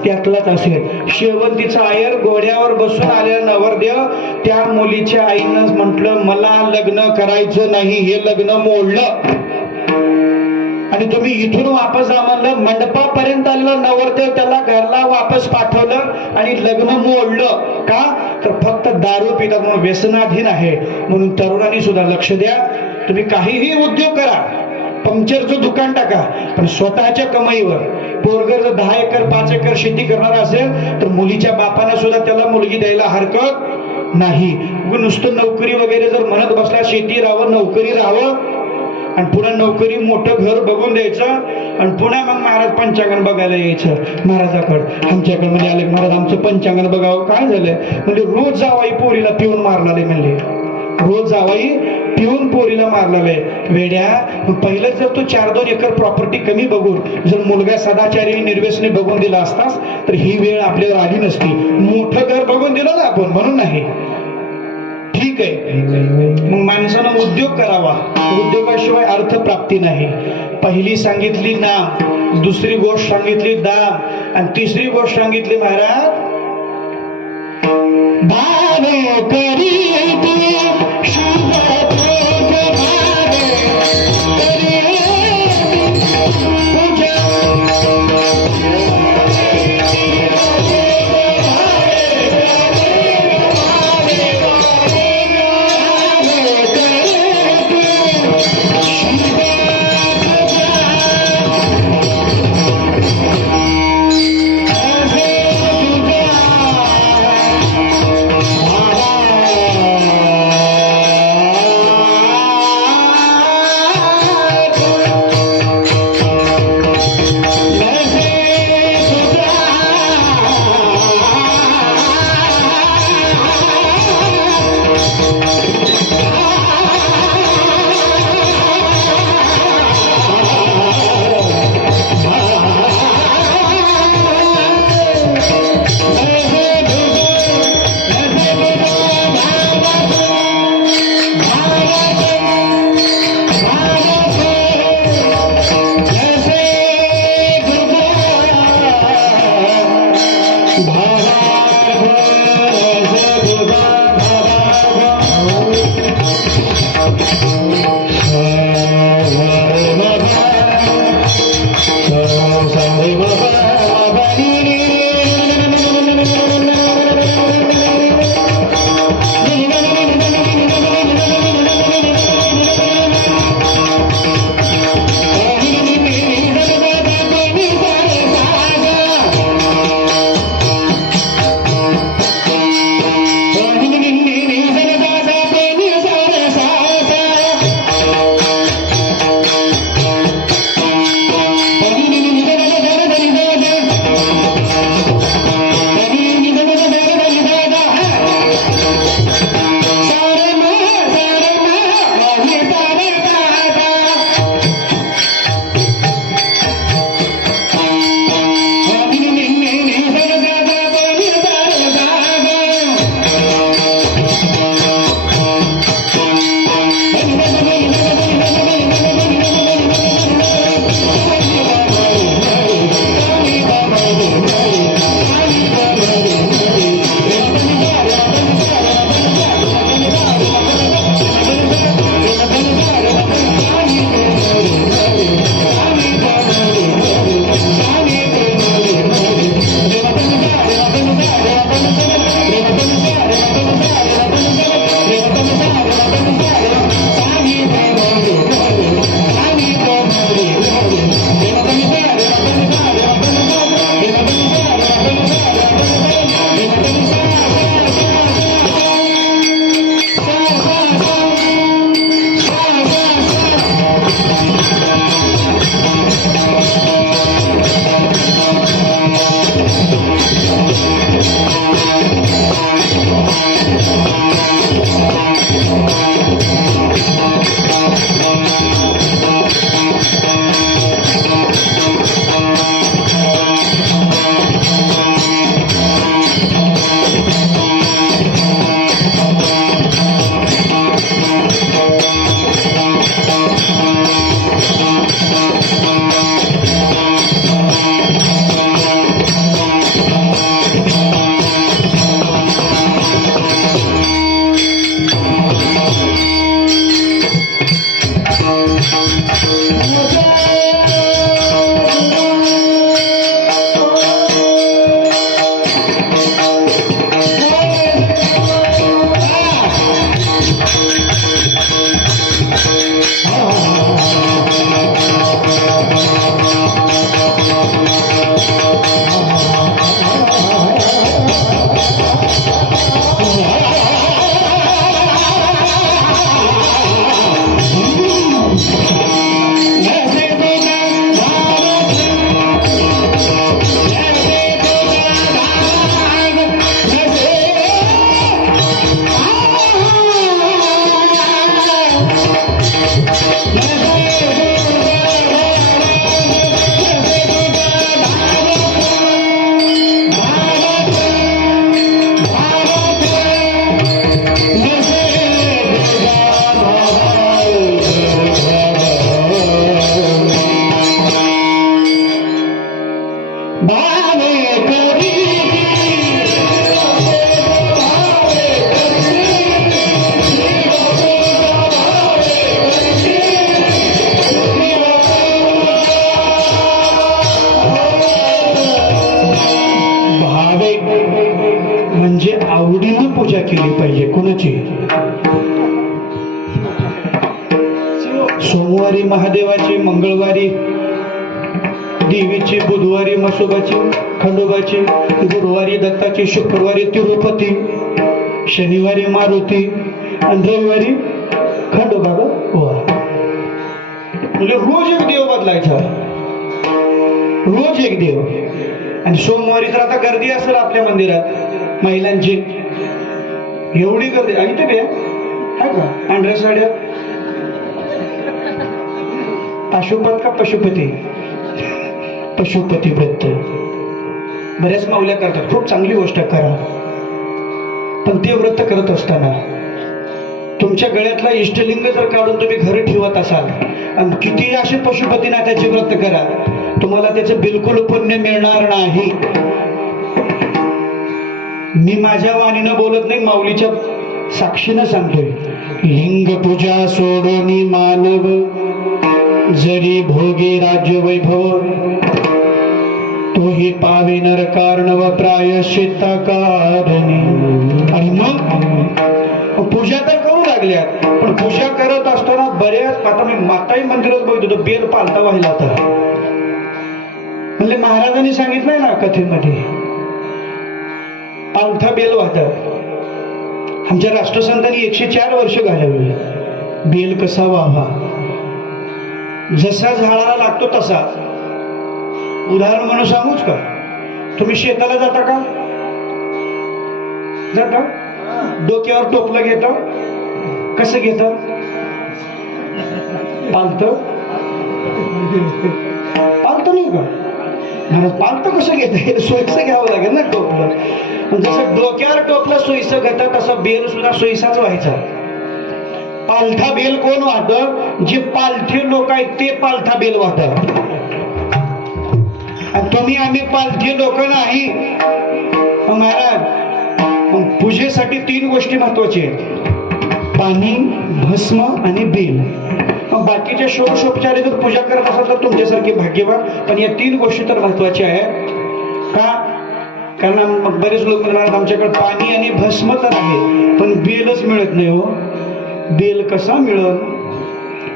त्यातलाच असेल. शेवंतीचा आयर घोड्यावर बसून आलेला नवरदेव, त्या मुलीच्या आईनं म्हटलं, मला लग्न करायचं नाही, हे लग्न मोडलं. आणि तुम्ही इथून वापस जा म्हणलं. मंडपापर्यंत आलेलं नवरदेव त्याला घरला वापस पाठवलं आणि लग्न मोडलं. का? तर फक्त दारू पितात म्हणून व्यसनाधीन आहे. म्हणून तरुणांनी सुद्धा लक्ष द्या. तुम्ही काहीही उद्योग करा, पंक्चरचं दुकान टाका, पण स्वतःच्या कमाईवर. पोरगर जर 10 एकर 5 एकर शेती करणार असेल तर मुलीच्या बापाने सुद्धा त्याला मुलगी द्यायला हरकत नाही. नुसतं नोकरी वगैरे जर म्हणत बसला, शेती राहावं नोकरी राहावं आणि पुन्हा नोकरी मोठं घर बघून द्यायचं आणि पुन्हा मग महाराज पंचांगण बघायला यायचं महाराजाकडं. आमच्याकडे म्हणजे आले महाराज आमचं पंचांगण बघावं. काय झालंय म्हणजे रोज जावाई पोरीला पिऊन मारलाय म्हणले, रोज जावाई पिऊन पोरीला मारलाय. वेड्या, पहिलं जर तू 4-2 एकर प्रॉपर्टी कमी बघून जर मुलगा सदाचारी निर्व्यसनी बघून दिला असतास तर ही वेळ आपल्याला आली नसती. मोठं घर बघून दिलं ना आपण, म्हणून नाही. ठीक आहे, मग माणसानं उद्योग करावा. उद्योगाशिवाय अर्थप्राप्ती नाही. पहिली सांगितली नाम, दुसरी गोष्ट सांगितली दाम आणि तिसरी गोष्ट सांगितली महाराज भाव करी सोमवारी महादेवाची, मंगळवारी देवीची, बुधवारी म्हसोबाची, खंडोबाची, गुरुवारी दत्ताची, शुक्रवारी तिरुपती, शनिवारी मारुती आणि रविवारी खंडोबा. म्हणजे रोज एक देव बदलायचा, रोज एक देव. आणि सोमवारी तर आता गर्दी असेल आपल्या मंदिरात महिलांची, एवढी गर्दी. इथे बी आहे का पांढऱ्या साड्या? पाशुपत का पशुपती? पशुपती व्रत बऱ्याच माऊल्या करतात, खूप चांगली गोष्ट करा. पण ते व्रत करत असताना तुमच्या गळ्यातला इष्टलिंग जर काढून तुम्ही घरी ठेवत असाल आणि किती असे पशुपतीनाथाचे व्रत करा, तुम्हाला त्याचं बिलकुल पुण्य मिळणार नाही. मी माझ्या वाणीनं बोलत नाही, माऊलीच्या साक्षीनं सांगतोय. लिंग पूजा सोडून मानव जरी भोगे राज्य वैभव, तोही पावे नर कारण व प्रायश्चित्ता कारणी. आणि मग पूजा तर करू लागल्यात, पण पूजा करत असताना बऱ्याच, आता मी माताई मंदिरात बघत होतो, बेल पालता व्हायला होता. म्हणजे महाराजांनी सांगितलंय ना कथेमध्ये, पालथा बेल वाहतात. आमच्या राष्ट्रसंतांनी 104 वर्ष घालवली. बेल कसा व्हावा, जसा झाडाला लागतो तसा. उदाहरण म्हणून सांगूच का? तुम्ही शेताला जाता का? जाता? डोक्यावर टोपलं घेता, कसं घेता? पालत नाही का? पालत कसं घेता? सोयीचं घ्यावं लागेल ना टोपलं. जसं डोक्यावर टोपलं सोयीचं घेतात, तसं बेल सुद्धा सोयीचाच व्हायचा. पालथा बेल कोण वाहत? जे पालथे लोक आहेत ते पालथा बेल वाहतात. आणि तुम्ही आम्ही पालथी लोक नाही. महाराज, पूजेसाठी 3 गोष्टी महत्वाच्या आहेत: पाणी, भस्म आणि बेल. मग बाकीच्या षोडशोपचारे जर पूजा करत असाल तर तुमच्यासारखे भाग्यवान, पण या 3 गोष्टी तर महत्वाच्या आहेत. का? कारण मग बरेच लोक म्हणणार आमच्याकडे पाणी आणि भस्म तर आहे, पण बेलच मिळत नाही. हो, बेल कसा मिळत?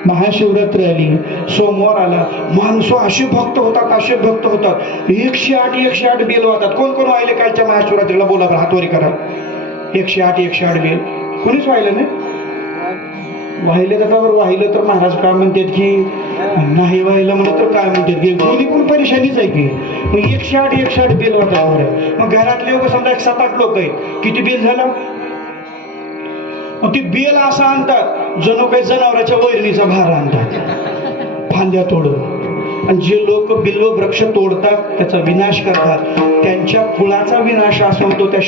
महाशिवरात्री आली, सोमवार आला, माणसं असे भक्त होतात, असे भक्त होतात. 108 बेल वाहतात. कोण कोण वाहिले कालच्या महाशिवरात्रीला? बोला बरं, हातवरी करा. 108 बेल कोणीच वाहिलं नाही? वाहिले जाता बरं. वाहिलं तर महाराज काय म्हणतात की नाही वाहिलं म्हणत तर काय म्हणतात की दोन्ही पण परेशानीच आहे की. मग 108 बेल वाहतात. मग घरातले लोक समजा 7-8 लोक आहेत, किती बेल झालं? मग ती बेल असं आणतात जणू काही जनावराच्या वैरणीचा भार आणतात, फांद्या तोडून. आणि जे लोक बिल्व वृक्ष तोडतात, त्याचा विनाश करतात, त्यांच्या कुळाचा विनाश असा होतो. त्या